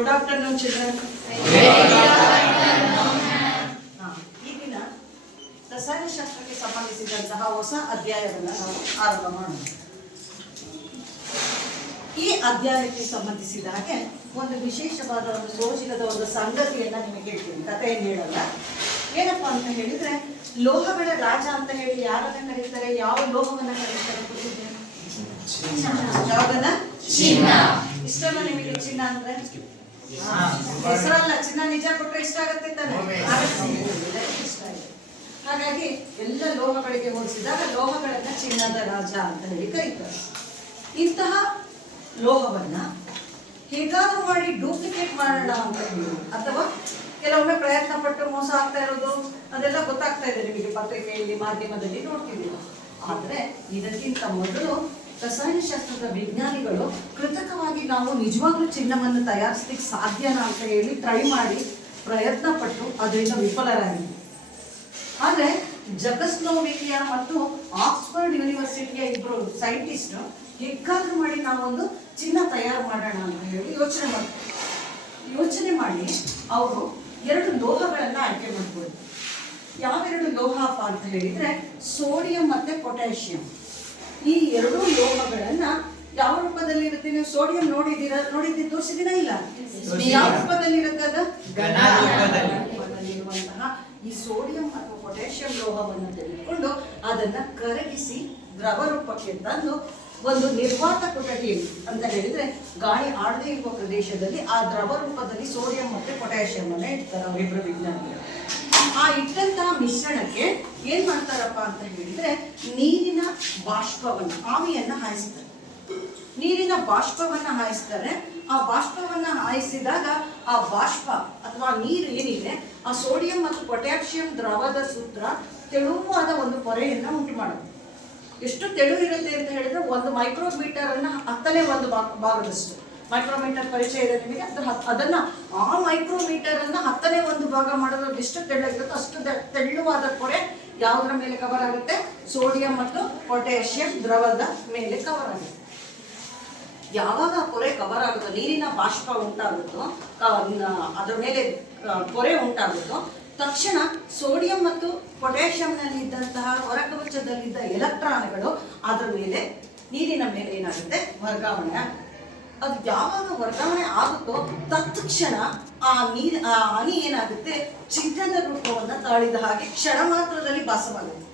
Good afternoon, children. ಈ ದಿನ ರಸಾಯನಶಾಸ್ತ್ರಕ್ಕೆ ಸಂಬಂಧಿಸಿದಂತಹ ಹೊಸ ಅಧ್ಯಾಯವನ್ನು ನಾವು ಆರಂಭ ಮಾಡೋಣ. ಈ ಅಧ್ಯಾಯಕ್ಕೆ ಸಂಬಂಧಿಸಿದ ಹಾಗೆ ಒಂದು ವಿಶೇಷವಾದ ಒಂದು ಸೋಜಿಗದ ಒಂದು ಸಂಗತಿಯನ್ನ ನಿಮಗೆ ಹೇಳ್ತೀನಿ, ಕಥೆಯನ್ನು ಹೇಳಲ್ಲ. ಏನಪ್ಪಾ ಅಂತ ಹೇಳಿದ್ರೆ, ಲೋಹಗಳ ರಾಜ ಅಂತ ಹೇಳಿ ಯಾರನ್ನ ಕರೀತಾರೆ? ಯಾವ ಲೋಹವನ್ನ ಕರೀತಾರೆ ಗೊತ್ತಿದೆ? ಯಾವ್ದನ್ನ? ಚಿನ್ನ. ಇಷ್ಟಲ್ಲ ನಿಮಗೆ ಚಿನ್ನ ಅಂದ್ರೆ? ಹೆಸರಲ್ಲ, ಚಿನ್ನ ನಿಜ ಕೊಟ್ರೆ ಇಷ್ಟ ಆಗತ್ತೆ ತಾನೆ? ಇಷ್ಟ ಇದೆ. ಹಾಗಾಗಿ ಎಲ್ಲ ಲೋಹಗಳಿಗೆ ಹೋಲಿಸಿದಾಗ ಲೋಹಗಳನ್ನ ಚಿನ್ನದ ರಾಜ ಅಂತ ಹೇಳಿ ಕರೀತಾರೆ. ಇಂತಹ ಲೋಹವನ್ನ ಹೇಗಾದ್ರೂ ಮಾಡಿ ಡೂಪ್ಲಿಕೇಟ್ ಮಾಡೋಣ ಅಂತ ಹೇಳಿ, ಅಥವಾ ಕೆಲವೊಮ್ಮೆ ಪ್ರಯತ್ನ ಪಟ್ಟು ಮೋಸ ಆಗ್ತಾ ಇರೋದು ಅದೆಲ್ಲ ಗೊತ್ತಾಗ್ತಾ ಇದೆ ನಿಮಗೆ, ಪತ್ರಿಕೆಯಲ್ಲಿ ಮಾಧ್ಯಮದಲ್ಲಿ ನೋಡ್ತಿದ್ದೀವಿ. ಆದ್ರೆ ಇದಕ್ಕಿಂತ ಮೊದಲು ರಸಾಯನಶಾಸ್ತ್ರದ ವಿಜ್ಞಾನಿಗಳು ಕೃತಕವಾಗಿ ನಾವು ನಿಜವಾಗ್ಲೂ ಚಿನ್ನವನ್ನು ತಯಾರಿಸ್ಲಿಕ್ಕೆ ಸಾಧ್ಯನಾ ಅಂತ ಹೇಳಿ ಟ್ರೈ ಮಾಡಿ ಪ್ರಯತ್ನ ಪಟ್ಟು ಅದರಿಂದ ವಿಫಲರಾಗಿದ್ದರು. ಆದ್ರೆ ಜಗಸ್ಲೋವೇಕಿಯಾ ಮತ್ತು ಆಕ್ಸ್ಫರ್ಡ್ ಯೂನಿವರ್ಸಿಟಿಯ ಇಬ್ಬರು ಸೈಂಟಿಸ್ಟ್ ಹೇಗಾದ್ರೂ ಮಾಡಿ ನಾವೊಂದು ಚಿನ್ನ ತಯಾರು ಮಾಡೋಣ ಅಂತ ಹೇಳಿ ಯೋಚನೆ ಮಾಡಿ ಅವರು 2 ಲೋಹಗಳನ್ನ ಆಯ್ಕೆ ಮಾಡ್ಕೊಳ್ಳಿ. ಯಾವೆರಡು ಲೋಹಪ್ಪ ಅಂತ ಹೇಳಿದ್ರೆ ಸೋಡಿಯಂ ಮತ್ತೆ ಪೊಟ್ಯಾಷಿಯಂ. ಈ 2 ಲೋಹಗಳನ್ನ ಯಾವ ರೂಪದಲ್ಲಿ ಇರುತ್ತೆ? ನೀವು ಸೋಡಿಯಂ ನೋಡಿದ್ದು ತೋರಿಸಿದಿನ ಇಲ್ಲ? ಯಾವ ರೂಪದಲ್ಲಿ ಇರುತ್ತದ? ರೂಪದಲ್ಲಿರುವಂತಹ ಈ ಸೋಡಿಯಂ ಅಥವಾ ಪೊಟ್ಯಾಷಿಯಂ ಲೋಹವನ್ನು ತೆಗೆದುಕೊಂಡು ಅದನ್ನ ಕರಗಿಸಿ ದ್ರವ ರೂಪಕ್ಕೆ ತಂದು ಒಂದು ನಿರ್ವಾತ ಕೊಠಡಿ ಅಂತ ಹೇಳಿದ್ರೆ ಗಾಳಿ ಆಡದೇ ಇರುವ ಪ್ರದೇಶದಲ್ಲಿ ಆ ದ್ರವ ರೂಪದಲ್ಲಿ ಸೋಡಿಯಂ ಮತ್ತೆ ಪೊಟ್ಯಾಷಿಯಂ ಅನ್ನ ಇಡ್ತಾರೆ ಅವರಿಬ್ಬರು ವಿಜ್ಞಾನಿಗಳು. ಆ ಇಟ್ಟಂತಹ ಮಿಶ್ರಣಕ್ಕೆ ಏನ್ ಮಾಡ್ತಾರಪ್ಪ ಅಂತ ಹೇಳಿದ್ರೆ ನೀರಿನ ಬಾಷ್ಪವನ್ನ, ಆವಿಯನ್ನ ಹಾಯಿಸ್ತಾರೆ. ನೀರಿನ ಬಾಷ್ಪವನ್ನ ಹಾಯಿಸ್ತಾರೆ. ಆ ಬಾಷ್ಪವನ್ನ ಹಾಯಿಸಿದಾಗ ಆ ಬಾಷ್ಪ ಅಥವಾ ನೀರು ಏನಿದೆ ಆ ಸೋಡಿಯಂ ಮತ್ತು ಪೊಟ್ಯಾಷಿಯಂ ದ್ರವದ ಸೂತ್ರ ತೆಳುವಾದ ಒಂದು ಪೊರೆಯನ್ನ ಉಂಟು ಮಾಡುತ್ತೆ. ಎಷ್ಟು ತೆಳು ಇರುತ್ತೆ ಅಂತ ಹೇಳಿದ್ರೆ 1 ಮೈಕ್ರೋಮೀಟರ್ ಅನ್ನ 10ನೇ ಒಂದು ಭಾಗದಷ್ಟು. ಮೈಕ್ರೋಮೀಟರ್ ಪರಿಚಯ ಇದೆ ನಿಮಗೆ? ಅದನ್ನ ಆ ಮೈಕ್ರೋಮೀಟರ್ ಅನ್ನ 10ನೇ ಒಂದು ಭಾಗ ಮಾಡೋದು ಎಷ್ಟು ತೆಳ್ಳಗಿರುತ್ತೋ ಅಷ್ಟು ತೆಳ್ಳುವಾದ ಪೊರೆ ಯಾವುದರ ಮೇಲೆ ಕವರ್ ಆಗುತ್ತೆ? ಸೋಡಿಯಂ ಮತ್ತು ಪೊಟ್ಯಾಷಿಯಂ ದ್ರವದ ಮೇಲೆ ಕವರ್ ಆಗುತ್ತೆ. ಯಾವಾಗ ಪೊರೆ ಕವರ್ ಆಗುತ್ತೋ, ನೀರಿನ ಬಾಷ್ಪ ಉಂಟಾಗುತ್ತೋ, ಅದರ ಮೇಲೆ ಪೊರೆ ಉಂಟಾಗುತ್ತೋ, ತಕ್ಷಣ ಸೋಡಿಯಂ ಮತ್ತು ಪೊಟ್ಯಾಷಿಯಂನಲ್ಲಿ ಇದ್ದಂತಹ ಹೊರಕವಚದಲ್ಲಿದ್ದ ಎಲೆಕ್ಟ್ರಾನ್ಗಳು ಅದರ ಮೇಲೆ, ನೀರಿನ ಮೇಲೆ ಏನಾಗುತ್ತೆ? ವರ್ಗಾವಣೆ ಆಗುತ್ತೆ. ಅದು ಯಾವಾಗ ವರ್ಗಾವಣೆ ಆಗುತ್ತೋ ತತ್ಕ್ಷಣ ಆ ಹನಿ ಏನಾಗುತ್ತೆ? ಚಿನ್ನದ ರೂಪವನ್ನು ತಾಳಿದ ಹಾಗೆ ಕ್ಷಣ ಮಾತ್ರದಲ್ಲಿ ಭಾಸವಾಗುತ್ತೆ.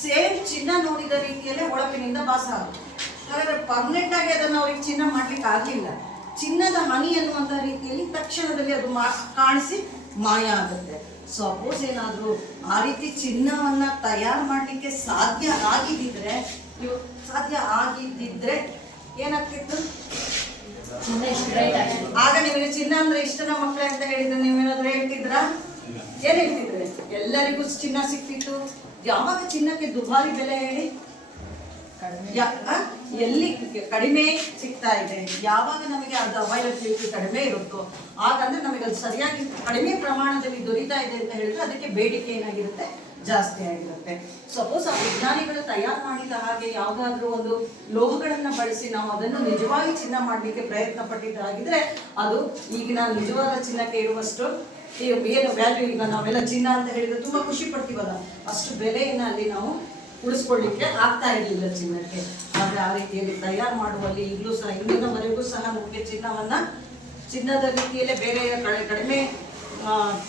ಸೇಮ್ ಚಿನ್ನ ನೋಡಿದ ರೀತಿಯಲ್ಲೇ ಹೊಳಪಿನಿಂದ ಭಾಸ ಆಗುತ್ತೆ. ಹಾಗಾದ್ರೆ ಪರ್ಮನೆಂಟ್ ಆಗಿ ಅದನ್ನು ಅವ್ರಿಗೆ ಚಿನ್ನ ಮಾಡ್ಲಿಕ್ಕೆ ಆಗಲಿಲ್ಲ. ಚಿನ್ನದ ಹನಿ ಅನ್ನುವಂಥ ರೀತಿಯಲ್ಲಿ ತಕ್ಷಣದಲ್ಲಿ ಅದು ಕಾಣಿಸಿ ಮಾಯ ಆಗುತ್ತೆ. ಸಪೋಸ್ ಏನಾದರೂ ಆ ರೀತಿ ಚಿನ್ನವನ್ನ ತಯಾರು ಮಾಡಲಿಕ್ಕೆ ಸಾಧ್ಯ ಆಗಿದ್ದಿದ್ರೆ ಏನಾಗ್ತಿತ್ತು? ಆಗ ನಿಮಗೆ ಚಿನ್ನ ಅಂದ್ರೆ ಇಷ್ಟನ ಮಕ್ಕಳೇ ಅಂತ ಹೇಳಿದ್ರೆ ನೀವೇನಾದ್ರೂ ಹೇಳ್ತಿದ್ರಾ? ಏನ್ ಹೇಳ್ತಿದ್ರೆ? ಎಲ್ಲರಿಗೂ ಚಿನ್ನ ಸಿಕ್ತಿತ್ತು. ಯಾವಾಗ ಚಿನ್ನಕ್ಕೆ ದುಬಾರಿ ಬೆಲೆ ಹೇಳಿ? ಎಲ್ಲಿ ಕಡಿಮೆ ಸಿಗ್ತಾ ಇದೆ, ಯಾವಾಗ ನಮಗೆ ಅದು ಅವೈಲಬಿಲಿಟಿ ಕಡಿಮೆ ಇರುತ್ತೋ ಆಗಂದ್ರೆ ನಮಗೆ ಅದು ಸರಿಯಾಗಿ ಕಡಿಮೆ ಪ್ರಮಾಣದಲ್ಲಿ ದೊರೀತಾ ಇದೆ ಅಂತ ಹೇಳಿದ್ರೆ ಅದಕ್ಕೆ ಬೇಡಿಕೆ ಏನಾಗಿರುತ್ತೆ? ಜಾಸ್ತಿ ಆಗಿರುತ್ತೆ. ಸಪೋಸ್ ಆ ವಿಜ್ಞಾನಿಗಳು ತಯಾರು ಮಾಡಿದ ಹಾಗೆ ಯಾವುದಾದ್ರೂ ಒಂದು ಲೋಹಗಳನ್ನ ಬಳಸಿ ನಾವು ಅದನ್ನು ನಿಜವಾಗಿ ಚಿನ್ನ ಮಾಡಲಿಕ್ಕೆ ಪ್ರಯತ್ನ ಪಟ್ಟಿದ್ದಾಗಿದ್ರೆ ಅದು ಈಗಿನ ನಿಜವಾದ ಚಿನ್ನಕ್ಕೆ ಇರುವಷ್ಟು ಏನು ವ್ಯಾಲ್ಯೂ, ಈಗ ನಾವೆಲ್ಲ ಚಿನ್ನ ಅಂತ ಹೇಳಿದ್ರೆ ತುಂಬಾ ಖುಷಿ ಪಡ್ತೀವಲ್ಲ, ಅಷ್ಟು ಬೆಲೆಯನ್ನು ಅಲ್ಲಿ ನಾವು ಉಳಿಸ್ಕೊಳ್ಳಿಕ್ಕೆ ಆಗ್ತಾ ಇರಲಿಲ್ಲ ಚಿನ್ನಕ್ಕೆ. ಆದರೆ ಆ ರೀತಿಯಲ್ಲಿ ತಯಾರು ಮಾಡುವಲ್ಲಿ ಈಗಲೂ ಸಹ, ಇಂದಿನವರೆಗೂ ಸಹ ನಮಗೆ ಚಿನ್ನದ ರೀತಿಯಲ್ಲೇ ಬೇರೆ ಕಡಿಮೆ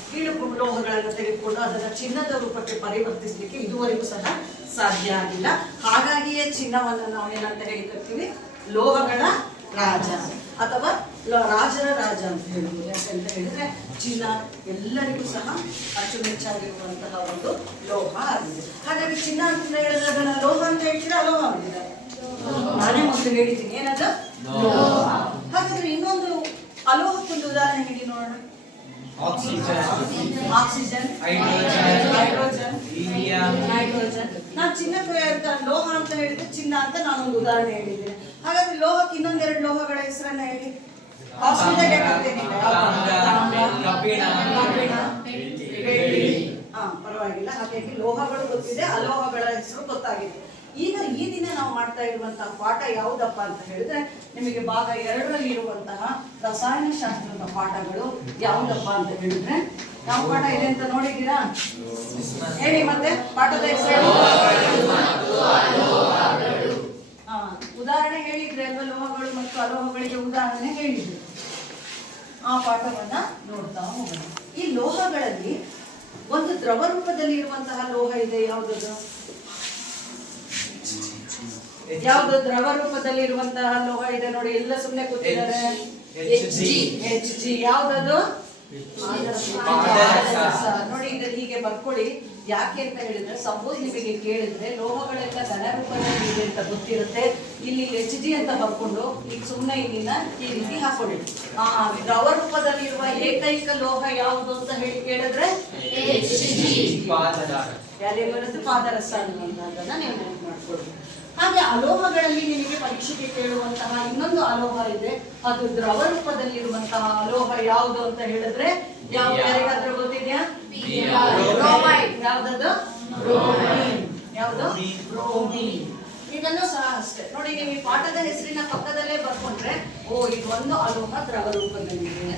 ಕೀಳು ಲೋಹಗಳನ್ನು ತೆಗೆದುಕೊಂಡು ಅದನ್ನು ಚಿನ್ನದ ರೂಪಕ್ಕೆ ಪರಿವರ್ತಿಸಲಿಕ್ಕೆ ಇದುವರೆಗೂ ಸಹ ಸಾಧ್ಯ ಆಗಿಲ್ಲ. ಹಾಗಾಗಿಯೇ ಚಿನ್ನವನ್ನು ನಾವು ಏನಂತ ಹೇಳಿರ್ತೀವಿ? ಲೋಹಗಳ ರಾಜ ಅಥವಾ ರಾಜರ ರಾಜ ಅಂತ ಹೇಳ್ಬೋದು. ಯಾಕಂತ ಹೇಳಿದ್ರೆ ಚಿನ್ನ ಎಲ್ಲರಿಗೂ ಸಹ ಅಚ್ಚುಮೆಚ್ಚಾಗಿರುವಂತಹ ಒಂದು ಲೋಹ ಆಗಿದೆ. ಹಾಗಾಗಿ ಚಿನ್ನ ಅಂತ ಹೇಳಿದ್ರೆ ಅದನ್ನ ಲೋಹ ಅಂತ ಹೇಳ್ತೀರಾ? ಲೋಹ ಅಂತೀರ? ನಾನೇ ಮೊದಲು ಹೇಳಿದ್ದೀನಿ, ಏನದು? ಲೋಹ. ಹಾಗಾದ್ರೆ ಇನ್ನೊಂದು ಅಲೋಹಕ್ಕೊಂದು ಉದಾಹರಣೆ ಹೇಳಿ ನೋಡೋಣ. Oxygen, hydrogen, nitrogen. ನಾನು ಚಿನ್ನಕ್ಕೆ ಲೋಹ ಅಂತ ಹೇಳಿದ್ರೆ ಚಿನ್ನ ಅಂತ ನಾನೊಂದು ಉದಾಹರಣೆ ಹೇಳಿದ್ದೇನೆ. ಹಾಗಾದ್ರೆ ಲೋಹಕ್ಕೆ ಇನ್ನೊಂದೆರಡು ಲೋಹಗಳ ಹೆಸರನ್ನ ಹೇಳಿ. ಆಕ್ಸಿಜನ್ ಪರವಾಗಿಲ್ಲ. ಹಾಗಾಗಿ ಲೋಹಗಳು ಗೊತ್ತಿದೆ, ಅಲೋಹಗಳ ಹೆಸರು ಗೊತ್ತಾಗಿದೆ. ಈಗ ಈ ದಿನ ನಾವು ಮಾಡ್ತಾ ಇರುವಂತಹ ಪಾಠ ಯಾವುದಪ್ಪ ಅಂತ ಹೇಳಿದ್ರೆ ನಿಮಗೆ ಭಾಗ 2ರಲ್ಲಿ ಇರುವಂತಹ ರಸಾಯನಶಾಸ್ತ್ರದ ಪಾಠಗಳು ಯಾವುದಪ್ಪ ಅಂತ ಹೇಳಿದ್ರೆ ಯಾವ ಪಾಠ ಇದೆ ಅಂತ ನೋಡಿದ್ದೀರಾ? ಹೇಳಿ ಮತ್ತೆ ಪಾಠದ ಹೆಸರು. ಉದಾಹರಣೆ ಹೇಳಿದ್ರೆ ಅಲ್ವಾ, ಲೋಹಗಳು ಮತ್ತು ಅಲೋಹಗಳಿಗೆ ಉದಾಹರಣೆ ಹೇಳಿದ್ರು. ಆ ಪಾಠವನ್ನ ನೋಡ್ತಾ ಹೋಗೋಣ. ಈ ಲೋಹಗಳಲ್ಲಿ ಒಂದು ದ್ರವ ರೂಪದಲ್ಲಿ ಇರುವಂತಹ ಲೋಹ ಇದೆ, ಯಾವುದದು? ಯಾವುದು ದ್ರವ ರೂಪದಲ್ಲಿ ಇರುವಂತಹ ಲೋಹ ಇದೆ ನೋಡಿ, ಎಲ್ಲ ಸುಮ್ಮನೆ ಕೂತಿದ್ದಾರೆ. HG. ಯಾವ್ದದು? ನೋಡಿ, ಈಗ ಹೀಗೆ ಬರ್ಕೊಳ್ಳಿ. ಯಾಕೆ ಅಂತ ಹೇಳಿದ್ರೆ ಸಪೋಸ್ ನಿಮಗೆ ಕೇಳಿದ್ರೆ ಲೋಹಗಳೆಲ್ಲ ಘನ ರೂಪದಲ್ಲಿ ಇದೆ ಅಂತ ಗೊತ್ತಿರುತ್ತೆ. ಇಲ್ಲಿ HG ಅಂತ ಬರ್ಕೊಂಡು ಈಗ ಸುಮ್ಮನೆ ಇಲ್ಲಿಂದ ಈ ರೀತಿ ಹಾಕೊಳ್ಳಿ. ದ್ರವ ರೂಪದಲ್ಲಿರುವ ಏಕೈಕ ಲೋಹ ಯಾವುದು ಅಂತ ಹೇಳಿ ಕೇಳಿದ್ರೆ ಯಾರೇ ಬರೋದು ಪಾದರಸ ಅನ್ನುವಂಥದ್ದನ್ನ ನೀವು ನೆನಪು ಮಾಡ್ಕೊಳ್ಳಿ. ಹಾಗೆ ಅಲೋಹಗಳಲ್ಲಿ ನಿಮಗೆ ಪರೀಕ್ಷೆಗೆ ಕೇಳುವಂತಹ ಇನ್ನೊಂದು ಅಲೋಹ ಇದೆ, ಅದು ದ್ರವ ರೂಪದಲ್ಲಿರುವಂತಹ ಅಲೋಹ ಯಾವುದು ಅಂತ ಹೇಳಿದ್ರೆ ಯಾರಿಗಾದ್ರೂ ಗೊತ್ತಿದ್ಯಾ? ಯಾವ್ದದು? ಯಾವುದು? ಬ್ರೋಮೀನ್. ಇದನ್ನು ಸಹ ಅಷ್ಟೇ ನೋಡಿ, ನೀವು ಈ ಪಾಠದ ಹೆಸರಿನ ಪಕ್ಕದಲ್ಲೇ ಬರ್ಕೊಂಡ್ರೆ ಇದು ಒಂದು ಅಲೋಹ ದ್ರವ ರೂಪದಲ್ಲಿದೆ,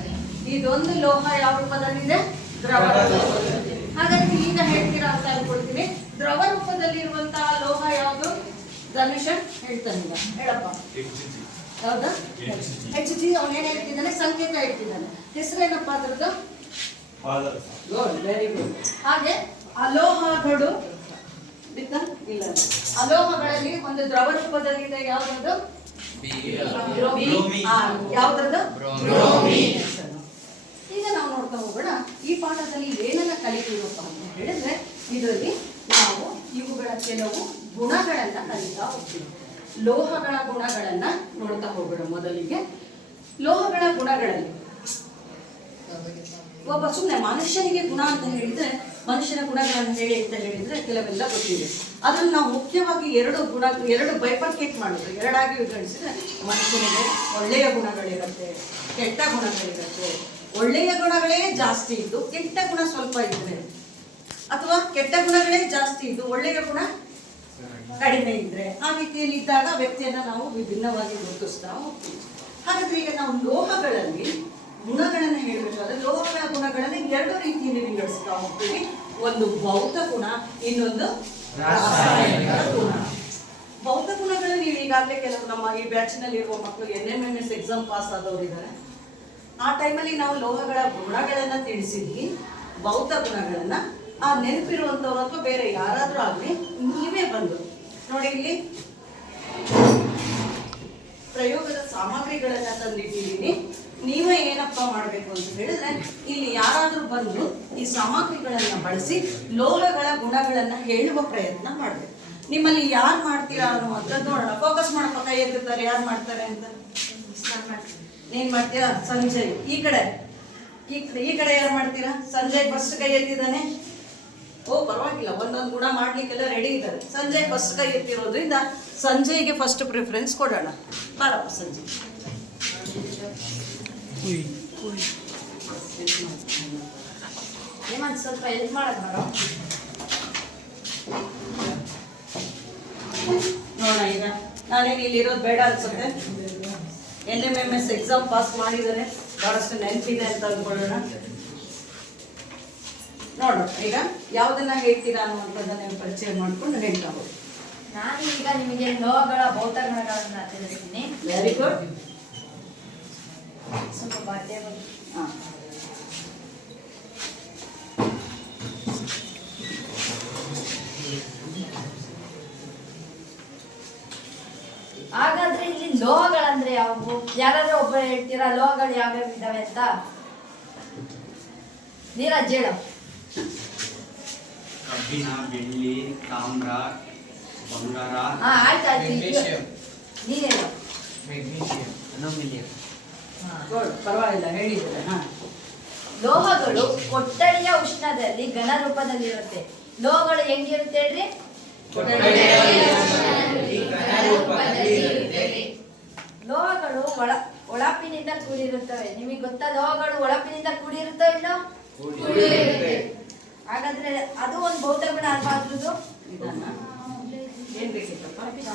ಇದೊಂದು ಲೋಹ ಯಾವ ರೂಪದಲ್ಲಿದೆ? ದ್ರವ ರೂಪದಲ್ಲಿ. ಹಾಗಾಗಿ ಈಗ ಹೇಳ್ತೀರಾ ಅಂತ ಅನ್ಕೊಳ್ತೀನಿ. ದ್ರವ ರೂಪದಲ್ಲಿರುವಂತಹ ಲೋಹ ಯಾವುದು? ಧನುಷ ಹೇಳ್ತಾನೆ, ಹೇಳಪ್ಪ. ಹೌದಾ? HG. ಅವನೇನ್ ಹೇಳ್ತಿದ್ದಾನೆ? ಸಂಕೇತ ಹೇಳ್ತಿದ್ದಾನೆ. ಹೆಸರೇನಪ್ಪ ಅದ್ರದ್ದು? Good, very good. ಹಾಗೆ ಅಲೋಹಗಳು ಇಲ್ಲ, ಅಲೋಹಗಳಲ್ಲಿ ಒಂದು ದ್ರವ ರೂಪದಲ್ಲಿದೆ, ಯಾವ್ದು? ಯಾವ್ದು? ಈಗ ನಾವು ನೋಡ್ತಾ ಹೋಗೋಣ. ಈ ಪಾಠದಲ್ಲಿ ಏನನ್ನ ಕಲಿತೀವಪ್ಪ ಅಂತ ಹೇಳಿದ್ರೆ ಇದರಲ್ಲಿ ನಾವು ಇವುಗಳ ಕೆಲವು ಗುಣಗಳನ್ನ ಕಲಿತಾ ಹೋಗ್ತೀವಿ. ಲೋಹಗಳ ಗುಣಗಳನ್ನ ನೋಡ್ತಾ ಹೋಗೋಣ. ಮೊದಲಿಗೆ ಲೋಹಗಳ ಗುಣಗಳಲ್ಲಿ ಒಬ್ಬ ಸುಮ್ಮನೆ ಮನುಷ್ಯನಿಗೆ ಗುಣ ಅಂತ ಹೇಳಿದ್ರೆ, ಮನುಷ್ಯನ ಗುಣಗಳನ್ನು ಹೇಳಿ ಅಂತ ಹೇಳಿದ್ರೆ ಕೆಲವೆಲ್ಲ ಗೊತ್ತಿದೆ. ಅದನ್ನು ನಾವು ಮುಖ್ಯವಾಗಿ ಎರಡು ಬೈಫರ್ಕೇಟ್ ಮಾಡೋದು, ಎರಡಾಗಿ ವಿಂಗಡಿಸಿದ್ರೆ ಮನುಷ್ಯನಿಗೆ ಒಳ್ಳೆಯ ಗುಣಗಳಿರುತ್ತೆ, ಕೆಟ್ಟ ಗುಣಗಳಿರುತ್ತೆ. ಒಳ್ಳೆಯ ಗುಣಗಳೇ ಜಾಸ್ತಿ ಇದ್ದು ಕೆಟ್ಟ ಗುಣ ಸ್ವಲ್ಪ ಇದ್ರೆ, ಅಥವಾ ಕೆಟ್ಟ ಗುಣಗಳೇ ಜಾಸ್ತಿ ಇದ್ದು ಒಳ್ಳೆಯ ಗುಣ ಕಡಿಮೆ ಇದ್ರೆ, ಆ ರೀತಿಯಲ್ಲಿ ಇದ್ದಾಗ ವ್ಯಕ್ತಿಯನ್ನ ನಾವು ವಿಭಿನ್ನವಾಗಿ ಗುರುತಿಸ್ತಾ ಹೋಗ್ತೀವಿ. ಹಾಗಾದ್ರೆ ಈಗ ನಾವು ಲೋಹಗಳಲ್ಲಿ ಗುಣಗಳನ್ನು ಹೇಳಬೇಕಾದ್ರೆ ಲೋಹಗಳ ಗುಣಗಳನ್ನು 2 ರೀತಿಯಲ್ಲಿ ವಿಂಗಡಿಸ್ತಾ ಹೋಗ್ತೀವಿ. ಒಂದು ಭೌತ ಗುಣ, ಇನ್ನೊಂದು ರಾಸಾಯನಿಕ ಗುಣ. ಭೌತ ಗುಣಗಳು ನೀವು ಈಗಾಗಲೇ ಕೆಲವು ನಮ್ಮ ಈ ಬ್ಯಾಚಿನಲ್ಲಿ ಇರುವ ಮಕ್ಕಳು NMMS ಎಕ್ಸಾಮ್ ಪಾಸ್ ಆದವರು ಇದ್ದಾರೆ. ಆ ಟೈಮಲ್ಲಿ ನಾವು ಲೋಹಗಳ ಗುಣಗಳನ್ನ ತಿಳಿಸಿದ್ವಿ. ಭೌತ ಗುಣಗಳನ್ನ ಆ ನೆನಪಿರುವಂಥವ್ರು ಅಥವಾ ಬೇರೆ ಯಾರಾದ್ರೂ ಆಗಲಿ ನೀವೇ ಬಂದು ನೋಡಿ, ಇಲ್ಲಿ ಪ್ರಯೋಗದ ಸಾಮಗ್ರಿಗಳನ್ನ ತಂದಿಟ್ಟಿದ್ದೀನಿ. ನೀವೇ ಏನಪ್ಪ ಮಾಡಬೇಕು ಅಂತ ಹೇಳಿದ್ರೆ ಇಲ್ಲಿ ಯಾರಾದ್ರೂ ಬಂದು ಈ ಸಾಮಗ್ರಿಗಳನ್ನ ಬಳಸಿ ಲೋಹಗಳ ಗುಣಗಳನ್ನ ಹೇಳುವ ಪ್ರಯತ್ನ ಮಾಡಬೇಕು. ನಿಮ್ಮಲ್ಲಿ ಯಾರು ಮಾಡ್ತೀರಾ ಅನ್ನುವಂಥದ್ದು ನೋಡೋಣ. ಫೋಕಸ್ ಮಾಡಪ್ಪ, ಕೈ ಎತ್ತಿರ್ತಾರೆ, ಯಾರು ಮಾಡ್ತಾರೆ ಅಂತ. ಏನ್ ಮಾಡ್ತೀರಾ? ಸಂಜಯ್. ಈ ಕಡೆ ಯಾರು ಮಾಡ್ತೀರಾ? ಸಂಜಯ್ ಫಸ್ಟ್ ಕೈ ಎತ್ತಿದ್ದಾನೆ. ಪರವಾಗಿಲ್ಲ, ಒಂದೊಂದು ಗುಣ ಮಾಡ್ಲಿಕ್ಕೆಲ್ಲ ರೆಡಿ ಇದ್ದಾರೆ. ಸಂಜಯ್ ಫಸ್ಟ್ ಕೈ ಎತ್ತಿರೋದ್ರಿಂದ ಸಂಜಯ್ಗೆ ಫಸ್ಟ್ ಪ್ರಿಫರೆನ್ಸ್ ಕೊಡೋಣ. ಬಾರಪ್ಪ ಸಂಜಯ್. ಏಮಂತ ಸ್ವಲ್ಪ ಹೆಲ್ಪ್ ಮಾಡಕ್ ಬರೋ ನೋಡೋಣ. ಈಗ ನಾನೇನು ಇಲ್ಲಿ ಇರೋದು ಬೇಡ ಅನ್ಸುತ್ತೆ. NMMS ಎಕ್ಸಾಮ್ ಪಾಸ್ ಮಾಡಿದರೆ ಬಹಳಷ್ಟು ನೆನಪಿದೆ ಅಂತ ಅಂದ್ಕೊಳ್ಳೋಣ. ನೋಡೋಣ ಈಗ ಯಾವುದನ್ನ ಹೇಳ್ತೀರಾ ಅನ್ನುವಂಥದ್ದನ್ನ ಪರಿಚಯ ಮಾಡ್ಕೊಂಡು ಹೇಳ್ತಾ ಹೋಗಿ. ನಾನು ಈಗ ನಿಮಗೆ ಲೋಹಗಳ ಭೌತ ಗುಣಗಳನ್ನ ತಿಳಿಸ್ತೀನಿ. Very good. ಸ್ವಲ್ಪ ಬಾಟ್ಯ ಬಗ್ಗೆ. ಹಾಗಾದ್ರೆ ಇಲ್ಲಿ ಲೋಹಗಳಂದ್ರೆ ಯಾವುವು? ಯಾರಾದ್ರೂ ಒಬ್ಬರು ಹೇಳ್ತೀರಾ ಲೋಹಗಳು ಯಾವ್ಯಾವ ಇದಾವೆ ಅಂತ? ನೀರಜ್ ಹೇಳು. ಕಬ್ಬಿಣ, ಬೆಳ್ಳಿ, ತಾಮ್ರ, ಬಂಗಾರ. ಆಯ್ತಾಯ್ತು, ನೀನ್ ಹೇಳು. ಪರವಾಗಿಲ್ಲ, ಹೇಳಿದ್ರೆ. ಲೋಹಗಳು ಕೊಠಡಿಯ ಉಷ್ಣದಲ್ಲಿ ಘನ ರೂಪದಲ್ಲಿರುತ್ತೆ. ಲೋಹಗಳು ಹೆಂಗಿರುತ್ತೆ ಹೇಳ್ರಿ? ಲೋಹಗಳು ಒಳಪಿನಿಂದ ಕೂಡಿರುತ್ತವೆ. ನಿಮಗೆ ಗೊತ್ತಾ ಲೋಹಗಳು ಒಳಪಿನಿಂದ ಕೂಡಿರುತ್ತೋ ಇಲ್ಲೋ? ಹಾಗಾದ್ರೆ ಅದು ಒಂದು ಭೌತ ಗುಣ ಅಲ್ವಾ ಅದ್ರದ್ದು? ಏನ್ ಬೇಕಿತ್ತಪ್ಪ? ಈಗ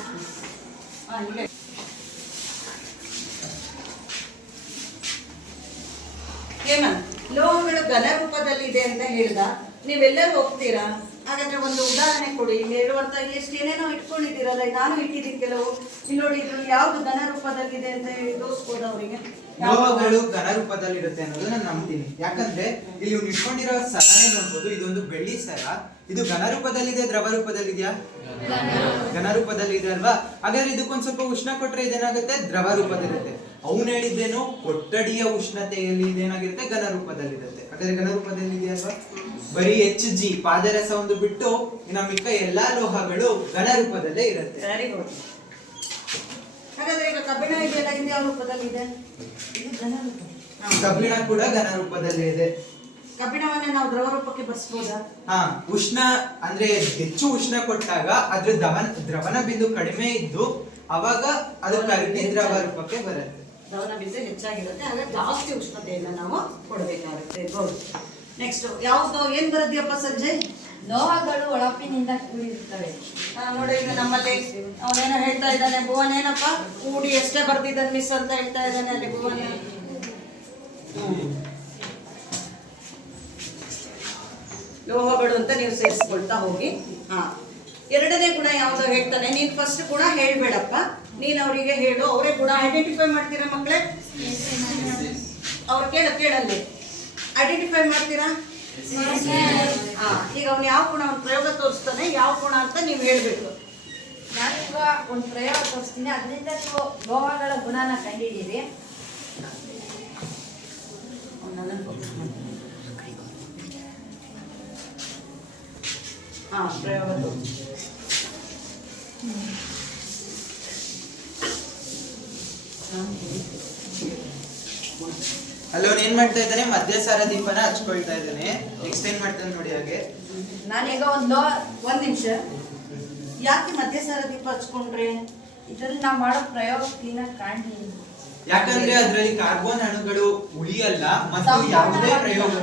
ಹೇಮಂತ್, ಲೋಹಗಳು ಘನ ರೂಪದಲ್ಲಿದೆ ಅಂತ ಹೇಳ್ದ, ನೀವೆಲ್ಲರೂ ಹೋಗ್ತೀರಾ? ಹಾಗಾದ್ರೆ ಒಂದು ಉದಾಹರಣೆ ಕೊಡಿ. ಇಲ್ಲಿ ಹೇಳುವಂತ ಎಷ್ಟು ಏನೇನೋ ಇಟ್ಕೊಂಡಿದ್ದೀರಲ್ಲ, ನಾನು ಇಟ್ಟಿದ್ದೀನಿ ಕೆಲವು. ಇಲ್ಲಿ ನೋಡಿ, ಇದ್ರಲ್ಲಿ ಯಾವ್ದು ಘನ ರೂಪದಲ್ಲಿದೆ ಅಂತ ಹೇಳಿ ತೋರಿಸ್ಬೋದು ಅವರಿಗೆ. ಲೋಹಗಳು ಘನ ರೂಪದಲ್ಲಿರುತ್ತೆ ಅನ್ನೋದು ನಾನು ನಂಬ್ತೀನಿ. ಯಾಕಂದ್ರೆ ಇಲ್ಲಿ ಇವ್ನು ಇಟ್ಕೊಂಡಿರೋ ಸರನೇ ನೋಡ್ಬೋದು, ಇದೊಂದು ಬೆಳ್ಳಿ ಸರ. ಇದು ಘನ ರೂಪದಲ್ಲಿದೆ, ದ್ರವ ರೂಪದಲ್ಲಿದೆಯಾ? ಘನ ರೂಪದಲ್ಲಿ ಇದೆ ಅಲ್ವಾ? ಹಾಗಾದ್ರೆ ಇದಕ್ಕೊಂದ್ ಸ್ವಲ್ಪ ಉಷ್ಣ ಕೊಟ್ರೆ ಇದೇನಾಗುತ್ತೆ? ದ್ರವ ರೂಪದಲ್ಲಿರುತ್ತೆ. ಅವನು ಹೇಳಿದ್ದೇನು, ಕೊಠಡಿಯ ಉಷ್ಣತೆಯಲ್ಲಿ ಇದೇನಾಗಿರುತ್ತೆ? ಘನ ರೂಪದಲ್ಲಿರುತ್ತೆ. ಹಾಗಾದ್ರೆ ಘನ ರೂಪದಲ್ಲಿ ಇದೆ ಅಲ್ವಾ? ಬರೀ Hg ಪಾದರಸ ಒಂದು ಬಿಟ್ಟು ಇನ್ನು ಮಿಕ್ಕ ಎಲ್ಲಾ ಲೋಹಗಳು ಘನ ರೂಪದಲ್ಲೇ ಇರುತ್ತೆ. Very good. ಹಾಗಾದ್ರೆ ಈಗ ಕಬ್ಬಿಣ ಇದೆಯಲ್ಲ, ಇದು ಯಾವ ರೂಪದಲ್ಲಿದೆ? ಇದು ಘನ ರೂಪ. ಕಬ್ಬಿಣ ಕೂಡ ಘನ ರೂಪದಲ್ಲೇ ಇದೆ. ಕಬ್ಬಿಣವನ್ನ ನಾವು ದ್ರವ ರೂಪಕ್ಕೆ ಬರ್ಸ್ಬೋದಾ? ಉಷ್ಣ ಅಂದ್ರೆ ಹೆಚ್ಚು ಉಷ್ಣ ಕೊಟ್ಟಾಗ ಅದ್ರ ದ್ರವನ ಬಿಂದು ಕಡಿಮೆ ಇದ್ದು ಅವಾಗ ಅದು ಕರಗಿ ದ್ರವ ರೂಪಕ್ಕೆ ಬರುತ್ತೆ. ದ್ರವನ ಬಿಂದು ಹೆಚ್ಚಾಗಿರುತ್ತೆ, ಆಗ ಜಾಸ್ತಿ ಉಷ್ಣತೆಯನ್ನ ನಾವು ಕೊಡಬೇಕಾಗುತ್ತೆ. ನೆಕ್ಸ್ಟ್ ಯಾವ್ದು ಏನ್ ಬರದ್ಯಪ್ಪ ಸಂಜಯ್? ಲೋಹಗಳು ಹೊಳಪಿನಿಂದ ಕೂಡಿರುತ್ತವೆ. ನೋಡಿ, ಈಗ ನಮ್ಮಲ್ಲಿ ಅವನೇನೋ ಹೇಳ್ತಾ ಇದ್ದಾನೆ, ಭುವನ್ ಏನಪ್ಪ ಕೂಡಿ ಎಷ್ಟೇ ಬರ್ತಿದ್ದಾನೆ ಮಿಸ್ ಅಂತ ಹೇಳ್ತಾ ಇದ್ದಾನೆ ಅಲ್ಲಿ ಭುವನ್. ಲೋಹಗಳು ಅಂತ ನೀವು ಸೇರಿಸ್ಕೊಳ್ತಾ ಹೋಗಿ. ಎರಡನೇ ಗುಣ ಯಾವ್ದೋ ಹೇಳ್ತಾನೆ, ನೀನ್ ಫಸ್ಟ್ ಗುಣ ಹೇಳ್ಬೇಡಪ್ಪ, ನೀನ್ ಅವರಿಗೆ ಹೇಳು, ಅವರೇ ಗುಣ ಐಡೆಂಟಿಫೈ ಮಾಡ್ತೀರಾ ಮಕ್ಕಳೇ? ಅವ್ರು ಕೇಳಲ್ಲಿ ಐಡೆಂಟಿಫೈ ಮಾಡ್ತೀರಾ? ಈಗ ಅವ್ನು ಯಾವ ಗುಣ, ಅವ್ನು ಪ್ರಯೋಗ ತೋರಿಸ್ತಾನೆ, ಯಾವ ಗುಣ ಅಂತ ನೀವು ಹೇಳ್ಬೇಕು. ನಾನೀಗ ಒಂದು ಪ್ರಯೋಗ ತೋರಿಸ್ತೀನಿ, ಅದರಿಂದ ನೀವು ಲೋಹಗಳ ಗುಣನ ಕಂಡುಹಿಡಿಯಿರಿ. ಪ್ರಯೋಗ ಅಲ್ಲವನ್ ಏನ್ ಮಾಡ್ತಾ ಇದ್ದಾನೆ? ಮಧ್ಯಸಾರ ದೀಪನ ಹಚ್ಕೊಳ್ತಾ ಇದ್ದಾನೆ. ನೆಕ್ಸ್ಟ್ ಏನ್ ಮಾಡ್ತಾನೆ ನೋಡಿ. ಹಾಗೆ ನಾನೀಗ ಒಂದ್ ನಿಮಿಷ, ಯಾಕೆ ಮಧ್ಯಸಾರ ದೀಪ ಹಚ್ಕೊಂಡ್ರೆ? ಇದ್ರಲ್ಲಿ ನಾವು ಮಾಡೋ ಪ್ರಯೋಗ ಕ್ಲೀನಾಗಿ ಕಾಣ್ತೀವಿ. ಯಾಕಂದ್ರೆ ಅದ್ರಲ್ಲಿ ಕಾರ್ಬನ್ ಅಣುಗಳು ಉಳಿಯಲ್ಲ ಮತ್ತು ಯಾವುದೇ ಪ್ರಯೋಗ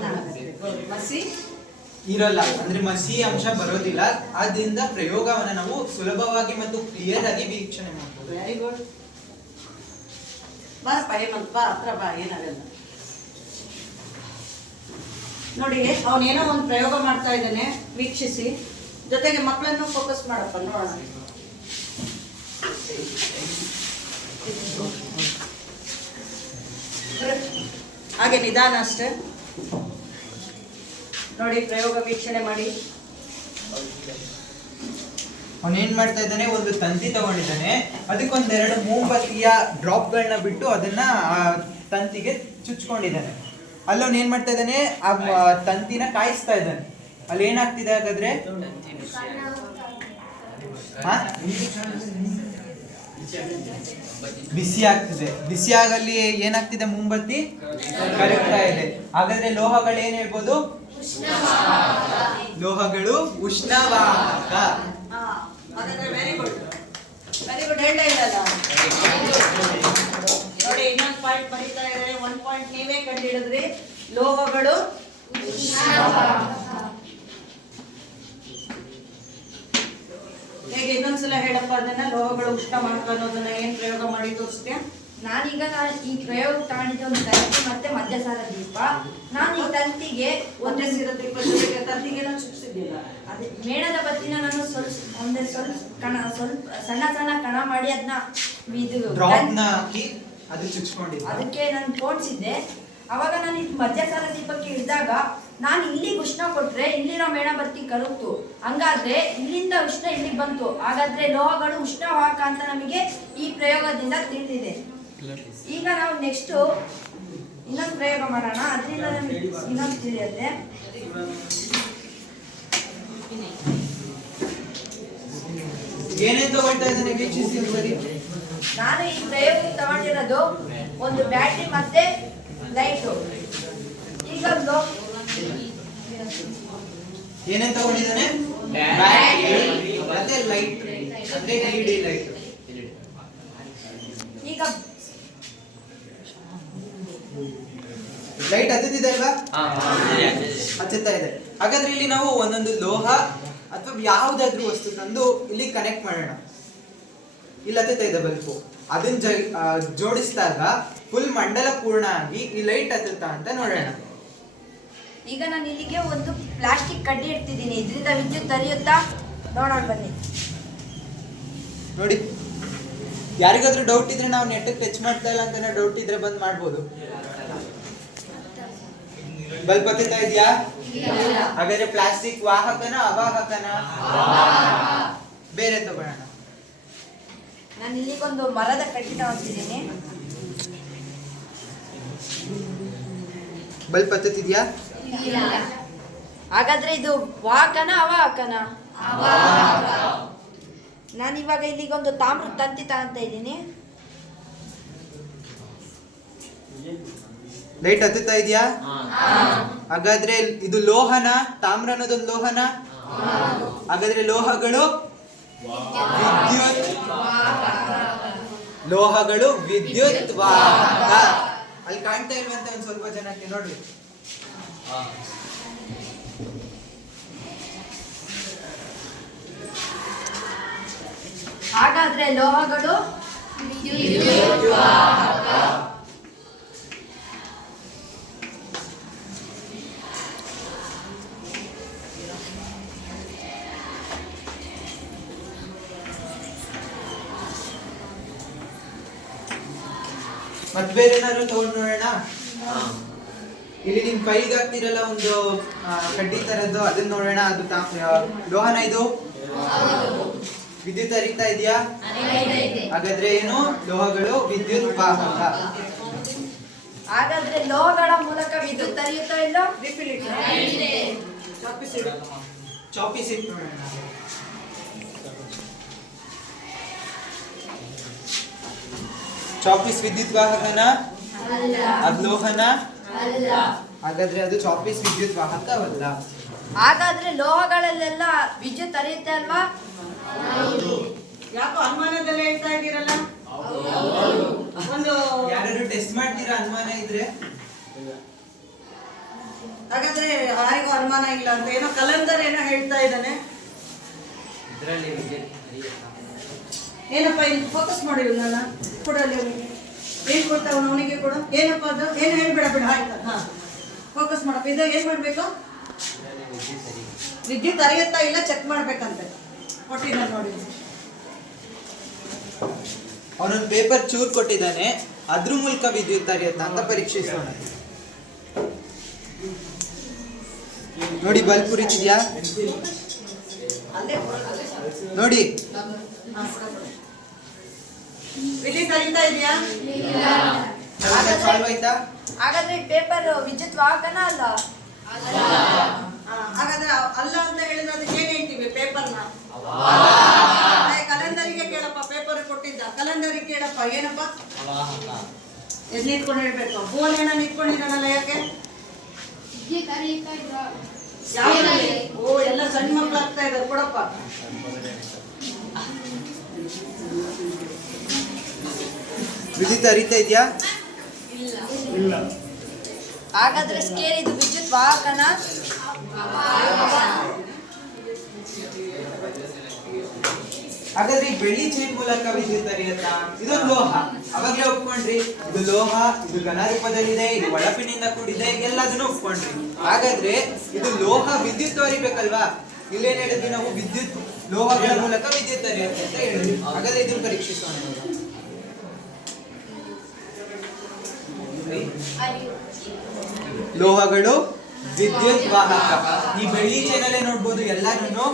ಮಸಿ ಇರಲ್ಲ, ಅಂದ್ರೆ ಮಸಿ ಅಂಶ ಬರೋದಿಲ್ಲ. ಆದ್ರಿಂದ ಪ್ರಯೋಗವನ್ನ ನಾವು ಸುಲಭವಾಗಿ ಮತ್ತು ಕ್ಲಿಯರ್ ಆಗಿ ವೀಕ್ಷಣೆ ಮಾಡಬಹುದು. Very good. ಬಾರಪ್ಪ ಹೇಮಂತ್, ಬಾ ಹತ್ರ ಬಾ, ಏನಾಗಲ್ಲ. ನೋಡಿ, ಅವನೇನೋ ಒಂದು ಪ್ರಯೋಗ ಮಾಡ್ತಾ ಇದ್ದಾನೆ, ವೀಕ್ಷಿಸಿ. ಜೊತೆಗೆ ಮಕ್ಕಳನ್ನು ಫೋಕಸ್ ಮಾಡಪ್ಪ, ನೋಡೋಣ. ಹಾಗೆ ನಿಧಾನ ಅಷ್ಟೇ ನೋಡಿ, ಪ್ರಯೋಗ ವೀಕ್ಷಣೆ ಮಾಡಿ. ಅವನೇನ್ ಮಾಡ್ತಾ ಇದ್ದಾನೆ, ಒಂದು ತಂತಿ ತಗೊಂಡಿದ್ದಾನೆ, ಅದಕ್ಕೊಂದೆರಡು ಮೂಂಬತ್ತಿಯ ಡ್ರಾಪ್ ಗಳನ್ನ ಬಿಟ್ಟು ಅದನ್ನ ಆ ತಂತಿಗೆ ಚುಚ್ಕೊಂಡಿದ್ದಾನೆ. ಅಲ್ಲವನ್ ಏನ್ ಮಾಡ್ತಾ ಇದ್ದಾನೆ, ಆ ತಂತಿನ ಕಾಯಿಸ್ತಾ ಇದ್ದಾನೆ. ಅಲ್ಲಿ ಏನಾಗ್ತಿದೆ ಹಾಗಾದ್ರೆ? ಬಿಸಿ ಆಗ್ತಿದೆ. ಬಿಸಿ ಆಗಲ್ಲಿ ಏನಾಗ್ತಿದೆ? ಮೂಂಬತ್ತಿ ಕರಗ್ತಾ ಇದೆ. ಹಾಗಾದ್ರೆ ಲೋಹಗಳು ಏನ್ ಹೇಳ್ಬೋದು? ಲೋಹಗಳು ಉಷ್ಣವಾಹಕ. Very good, very good. ಹೇಳ್ತಾ ಇದ್ದಲ್ಲ ನೋಡಿ, ಇನ್ನೊಂದು ಪಾಯಿಂಟ್ ಬರೀತಾ ಇದ್ದಾರೆ. ಒಂದು ಪಾಯಿಂಟ್ ನೀವೇ ಕಂಡುಹಿಡಿದ್ರಿ, ಲೋಹಗಳು ಹೇಗೆ? ಇನ್ನೊಂದ್ಸಲ ಹೇಳಪ್ಪ ಅದನ್ನ. ಲೋಹಗಳು ಉಷ್ಣವಾಹಕ ಅನ್ನೋದನ್ನ ಏನ್ ಪ್ರಯೋಗ ಮಾಡಿ ತೋರಿಸ್ತೀಯ? ನಾನೀಗ ಈ ಪ್ರಯೋಗ ತಗೊಂಡಿದ್ದೆ ಒಂದು ತಂತಿ ಮತ್ತೆ ಮಧ್ಯಸಾರ ದೀಪ. ನಾನು ಈ ತಂತಿಗೆ ಒಂದೇ ಸಿರ ದೀಪ ಜೊತೆಗೆ ತಂತಿಗೇನೋ ಚುಚ್ಚಿದ್ದಿಲ್ಲ. ಅದೇ ಮೇಣದ ಬತ್ತಿನ ನಾನು ಸ್ವಲ್ಪ ಸಣ್ಣ ಸಣ್ಣ ಕಣ ಮಾಡಿ ಅದನ್ನ ಡ್ರಾಪ್ ನ ಹಾಕಿ ಅದು ಚುಚ್ಕೊಂಡಿದ್ದೆ. ಅದಕ್ಕೆ ನಾನು ತೋರಿಸಿದ್ದೆ. ಅವಾಗ ನಾನು ಇದು ಮಧ್ಯಸಾರ ದೀಪಕ್ಕೆ ಇಳಿದಾಗ ನಾನು ಇಲ್ಲಿಗೆ ಉಷ್ಣ ಕೊಟ್ರೆ ಇಲ್ಲಿರೋ ಮೇಣಬತ್ತಿ ಕರಗ್ತು, ಹಂಗಾದ್ರೆ ಇಲ್ಲಿಂದ ಉಷ್ಣ ಇಲ್ಲಿಗೆ ಬಂತು. ಹಾಗಾದ್ರೆ ಲೋಹಗಳು ಉಷ್ಣವಾಹಕ ಅಂತ ನಮಗೆ ಈ ಪ್ರಯೋಗದಿಂದ ತಿಳಿದಿದೆ. ಈಗ ನಾವು ನೆಕ್ಸ್ಟ್ ಇನ್ನೊಂದು ಪ್ರಯೋಗ ಮಾಡೋಣ, ಅದರಿಂದ ನಮಗೆ ಇನ್ನೊಂದು ತಿಳಿಯುತ್ತೆ. ಏನೇನ್ ತಗೊಳ್ತಾ ಇದ್ದಾನೆ ವೀಕ್ಷಿಸಿ. ನಾನು ಈ ಪ್ರಯೋಗ ತಗೊಂಡಿರೋದು ಒಂದು ಬ್ಯಾಟ್ರಿ ಮತ್ತೆ ಲೈಟು. ಈಗ ಏನೇನ್ ತಗೊಂಡಿದ್ದಾನೆ? ಬ್ಯಾಟರಿ ಮತ್ತೆ ಲೈಟ್, ಅಂದ್ರೆ LED ಲೈಟ್. ಈಗ ಲೈಟ್ ಹತ್ತುತ್ತಿದೆ ಅಲ್ವಾ? ಹಚ್ಚುತ್ತಾ ಇದೆ. ಹಾಗಾದ್ರೆ ಇಲ್ಲಿ ನಾವು ಒಂದೊಂದು ಲೋಹ ಅಥವಾ ಅಥವಾ ಯಾವುದಾದ್ರೂ ವಸ್ತು ತಂದು ಇಲ್ಲಿ ಕನೆಕ್ಟ್ ಮಾಡೋಣ. ಇಲ್ಲಿ ಹತ್ತುತ್ತಾ ಇದೆ ಬಲ್ಪು, ಅದನ್ನ ಜೋಡಿಸಿದಾಗ ಫುಲ್ ಮಂಡಲ ಪೂರ್ಣ ಆಗಿ ಈ ಲೈಟ್ ಹತ್ತುತ್ತಾ ಅಂತ ನೋಡೋಣ. ಈಗ ನಾನು ಇಲ್ಲಿಗೆ ಒಂದು ಪ್ಲಾಸ್ಟಿಕ್ ಕಡ್ಡಿ ಇಡ್ತಿದ್ದೀನಿ, ಇದರಿಂದ ವಿದ್ಯುತ್ ಹರಿಯುತ್ತಾ ನೋಡೋಣ ಬನ್ನಿ. ನೋಡಿ, ಯಾರಿಗಾದ್ರೂ ಡೌಟ್ ಇದ್ರೆ ನಾವು ನೆಟ್ಟಿಗೆ ಟಚ್ ಮಾಡ್ತಾ ಇಲ್ಲ ಅಂತ ಡೌಟ್ ಇದ್ರೆ ಬಂದ್ ಮಾಡ್ಬೋದು. ಬಲ್ಪ್ ಹತ್ತುತ್ತಾ ಇದೆಯಾ? ಹಾಗಾದ್ರೆ ಪ್ಲಾಸ್ಟಿಕ್ ವಾಹಕನ ಅವಾಹಕನ? ಬೇರೆ ತಗೊಳ್ಳೋಣ. ನಾನು ಇಲ್ಲಿಗೊಂದು ಮರದ ಕಡ್ಡಿ ತಗೊಂಡಿದ್ದೀನಿ. ಬಲ್ಪ್ ಹತ್ತುತ್ತಿದ್ಯಾ? ಹಾಗಾದ್ರೆ ಇದು ವಾಹಕನ ಅವಾಹಕನ? ನಾನು ಇವಾಗ ಇಲ್ಲಿಗೊಂದು ತಾಮ್ರದ ತಂತಿ ತಗೊಂತ ಇದ್ದೀನಿ. ಲೈಟ್ ಹತ್ತುತ್ತಾ ಇದೆಯಾ? ಹಾಗಾದ್ರೆ ಇದು ಲೋಹನ? ತಾಮ್ರ ಅನ್ನೋದೊಂದು ಲೋಹನ? ಹಾಗಾದ್ರೆ ಲೋಹಗಳು ವಿದ್ಯುತ್ ವಾಹಕ. ಅಲ್ಲಿ ಕಾಣ್ತಾ ಇರುವಂತ ಒಂದ್ ಸ್ವಲ್ಪ ಜನಕ್ಕೆ ನೋಡಿ. ಹಾಗಾದ್ರೆ ಲೋಹಗಳು ಮತ್ ಬೇರೆ ಏನಾದ್ರು ತಗೊಂಡ್ ನೋಡೋಣ. ಇಲ್ಲಿ ನಿಮ್ ಕೈಗೆ ಹಾಕ್ತಿರಲ್ಲ ಒಂದು ಕಡ್ಡಿ ತರದ್ದು, ಅದನ್ನ ನೋಡೋಣ. ಅದು ಲೋಹನ? ಇದು ವಿದ್ಯುತ್ ಹರಿತಾ ಇದೆಯಾ? ಹಾಗಾದ್ರೆ ಏನು? ಲೋಹಗಳು ವಿದ್ಯುತ್ ವಾಹಕ. ಹಾಗಾದ್ರೆ ಲೋಹಗಳ ಮೂಲಕ ವಿದ್ಯುತ್ ಹರಿಯುತ್ತಾ ಇಲ್ಲೋ? ಚಾಪಿಸ್ ಇಟ್ಟು ನೋಡೋಣ. ಚಾಪಿಸ್ ವಿದ್ಯುತ್ ವಾಹಕನ? ಅದು ಲೋಹನ? ಹಾಗಾದ್ರೆ ಅದು ಚಾಪಿಸ್ ವಿದ್ಯುತ್ ವಾಹಕವಲ್ಲ. ಹಾಗಾದ್ರೆ ಲೋಹಗಳಲ್ಲೆಲ್ಲ ವಿದ್ಯುತ್ ಹರಿಯುತ್ತೆ ಅಲ್ವಾ? ಯಾಕೋ ಅನುಮಾನದಲ್ಲೇ ಹೇಳ್ತಾ ಇದ್ದೀರಲ್ಲ? ಒಂದು ಯಾರಾದ್ರೂ ಟೆಸ್ಟ್ ಮಾಡ್ತೀರಾ ಅನುಮಾನ ಇದ್ರೆ? ಹಾಗಾದ್ರೆ ಯಾರಿಗೂ ಅನುಮಾನ ಇಲ್ಲ ಅಂತ ಏನೋ ಕಲಂದರ್ ಏನೋ ಹೇಳ್ತಾ ಇದ್ದಾನೆ. ಇದರಲ್ಲಿ ವಿದ್ಯುತ್ ಹರಿಯುತ್ತಾ? ಏನಪ್ಪ ಇಲ್ಲಿ ಫೋಕಸ್ ಮಾಡಿರು ನನ್ನ ಕೊಡಲಿ ಅವನಿಗೆ. ಏನ್ ಕೊಡ್ತಾವ ಅವನಿಗೆ ಕೊಡು. ಏನಪ್ಪ ಅದು? ಏನು ಹೇಳ್ಬೇಡ ಬಿಡ, ಆಯ್ತಾ? ಹಾ, ಫೋಕಸ್ ಮಾಡಪ್ಪ. ಇದು ಏನ್ ಮಾಡ್ಬೇಕು? ವಿದ್ಯುತ್ ಹರಿಯುತ್ತಾ ಇಲ್ಲ ಚೆಕ್ ಮಾಡ್ಬೇಕಂತೆ ಕೊಟ್ಟಿದ್ದಾನೆ ನೋಡಿ. ಅವನೊಂದು ಪೇಪರ್ ಚೂರ್ ಕೊಟ್ಟಿದ್ದಾನೆ, ಅದ್ರ ಮೂಲಕ ವಿದ್ಯುತ್ ಹರಿಯುತ್ತಾ ಅಂತ ಪರೀಕ್ಷಿಸೋಣ. ನೋಡಿ, ಬಲ್ಬ್ ಉರಿತಿದ್ಯಾ? ನೋಡಿ, ವಿದ್ಯುತ್ ಹರಿತಾ ಇದೆಯಾ? ಸಾಲ್ವ್ ಆಯ್ತಾ? ಹಾಗಾದ್ರೆ ಈ ಪೇಪರ್ ವಿದ್ಯುತ್ ವಾಹಕನ ಅಲ್ಲ? ಹಾಗಾದ್ರೆ ಅಲ್ಲ ಅಂತ ಹೇಳಿದ್ರೆ ಅದಕ್ಕೆ ಏನ್ ಹೇಳ್ತೀವಿ? ಪೇಪರ್ನ? ಕಲಂದರಿಗೆ ಕೇಳಪ್ಪ, ಪೇಪರ್ ಕೊಟ್ಟಿದ್ದ ಕಲಂದರಿಗೆ ಕೇಳಪ್ಪ. ಏನಪ್ಪ ಎದ್ ನಿಂತ್ಕೊಂಡು ಹೇಳ್ಬೇಕು. ಫೋನ್ ಏನೋ ನಿಂತ್ಕೊಂಡಿದ್ದಾನಲ್ಲ, ಯಾಕೆ? ಯಾವ್ದ್ರಲ್ಲಿ? ಓ, ಎಲ್ಲ ಸಣ್ಣ ಮಕ್ಳು ಆಗ್ತಾ ಇದ್ದಾರೆ, ಕೊಡಪ್ಪ. ವಿದ್ಯುತ್ ಹರಿತಾ ಇದೆಯಾ? ಹಾಗಾದ್ರೆ ಸ್ಕೇಲ್ ಇದು ವಿದ್ಯುತ್ ವಾಹಕನ? ಹಾಗಾದ್ರೆ ಈ ಬೆಳ್ಳಿ ಚೈನ್ ಮೂಲಕ ವಿದ್ಯುತ್ ಹರಿಯುತ್ತಾ? ಇದೊಂದು ಲೋಹ, ಅವಾಗ್ಲೇ ಒಪ್ಕೊಂಡ್ರಿ. ಇದು ಲೋಹ, ಇದು ಘನ ರೂಪದಲ್ಲಿದೆ, ಇದು ಒಳಪಿನಿಂದ ಕೂಡಿದೆ, ಎಲ್ಲದನ್ನು ಒಪ್ಕೊಂಡ್ರಿ. ಹಾಗಾದ್ರೆ ಇದು ಲೋಹ ವಿದ್ಯುತ್ ಹರಿಬೇಕಲ್ವಾ? ಇಲ್ಲೇನ್ ಹೇಳಿದ್ವಿ ನಾವು? ವಿದ್ಯುತ್ ಲೋಹಗಳ ಮೂಲಕ ವಿದ್ಯುತ್ ಹರಿಯುತ್ತೆ ಅಂತ ಹೇಳಿದ್ವಿ. ಹಾಗಾದ್ರೆ ಇದನ್ನು ಪರೀಕ್ಷಿಸೋಣ. ಲೋಹಗಳು ವಿದ್ಯುತ್ ವಾಹಕ. ಈ ಬೆಳ್ಳಿ ಚೈನಲ್ಲೇ ನೋಡ್ಬೋದು ಎಲ್ಲಾನು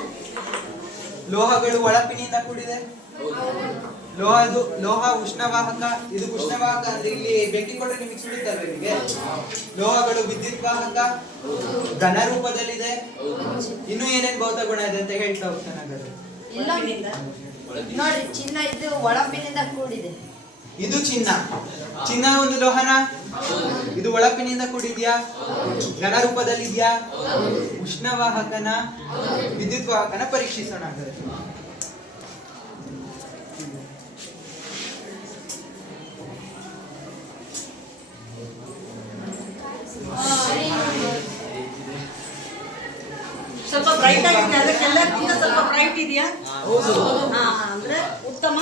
ಲೋಹಗಳು ಒಳಪಿನಿಂದ ಕೂಡಿದೆ. ಲೋಹ ಉಷ್ಣವಾಹಕ, ಇದು ಉಷ್ಣವಾಹಕ ಅಂದ್ರೆ ಇಲ್ಲಿ ಬೆಂಕಿ ಕೊಟ್ಟರೆ ನಿಮಗೆ ಸುಡುತ್ತಲ್ವ ನಿಮಗೆ. ಲೋಹಗಳು ವಿದ್ಯುತ್ ವಾಹಕ, ಘನ ರೂಪದಲ್ಲಿದೆ. ಇನ್ನು ಏನೇನ್ ಭೌತ ಗುಣ ಇದೆ ಅಂತ ಹೇಳ್ತಾ ಹೋಗ್ತಾನೆ. ನೋಡಿ, ಚಿನ್ನ ಇದು ಒಳಪಿನಿಂದ ಕೂಡಿದೆ. ಇದು ಚಿನ್ನ. ಚಿನ್ನ ಒಂದು ಲೋಹನ? ಇದು ಒಳಪಿನಿಂದ ಕೂಡಿದ್ಯಾ? ಘನ ರೂಪದಲ್ಲಿದ್ಯಾ? ಉಷ್ಣವಾಹಕನ? ವಿದ್ಯುತ್ ವಾಹಕನ? ಪರೀಕ್ಷಿಸೋಣ. ಸ್ವಲ್ಪ ಬ್ರೈಟ್ ಆಗಿದೆ, ಅದಕ್ಕೆಲ್ಲಕ್ಕಿಂತ ಸ್ವಲ್ಪ ಬ್ರೈಟ್ ಇದೆಯಾ? ಹಾ, ಅಂದ್ರೆ ಉತ್ತಮ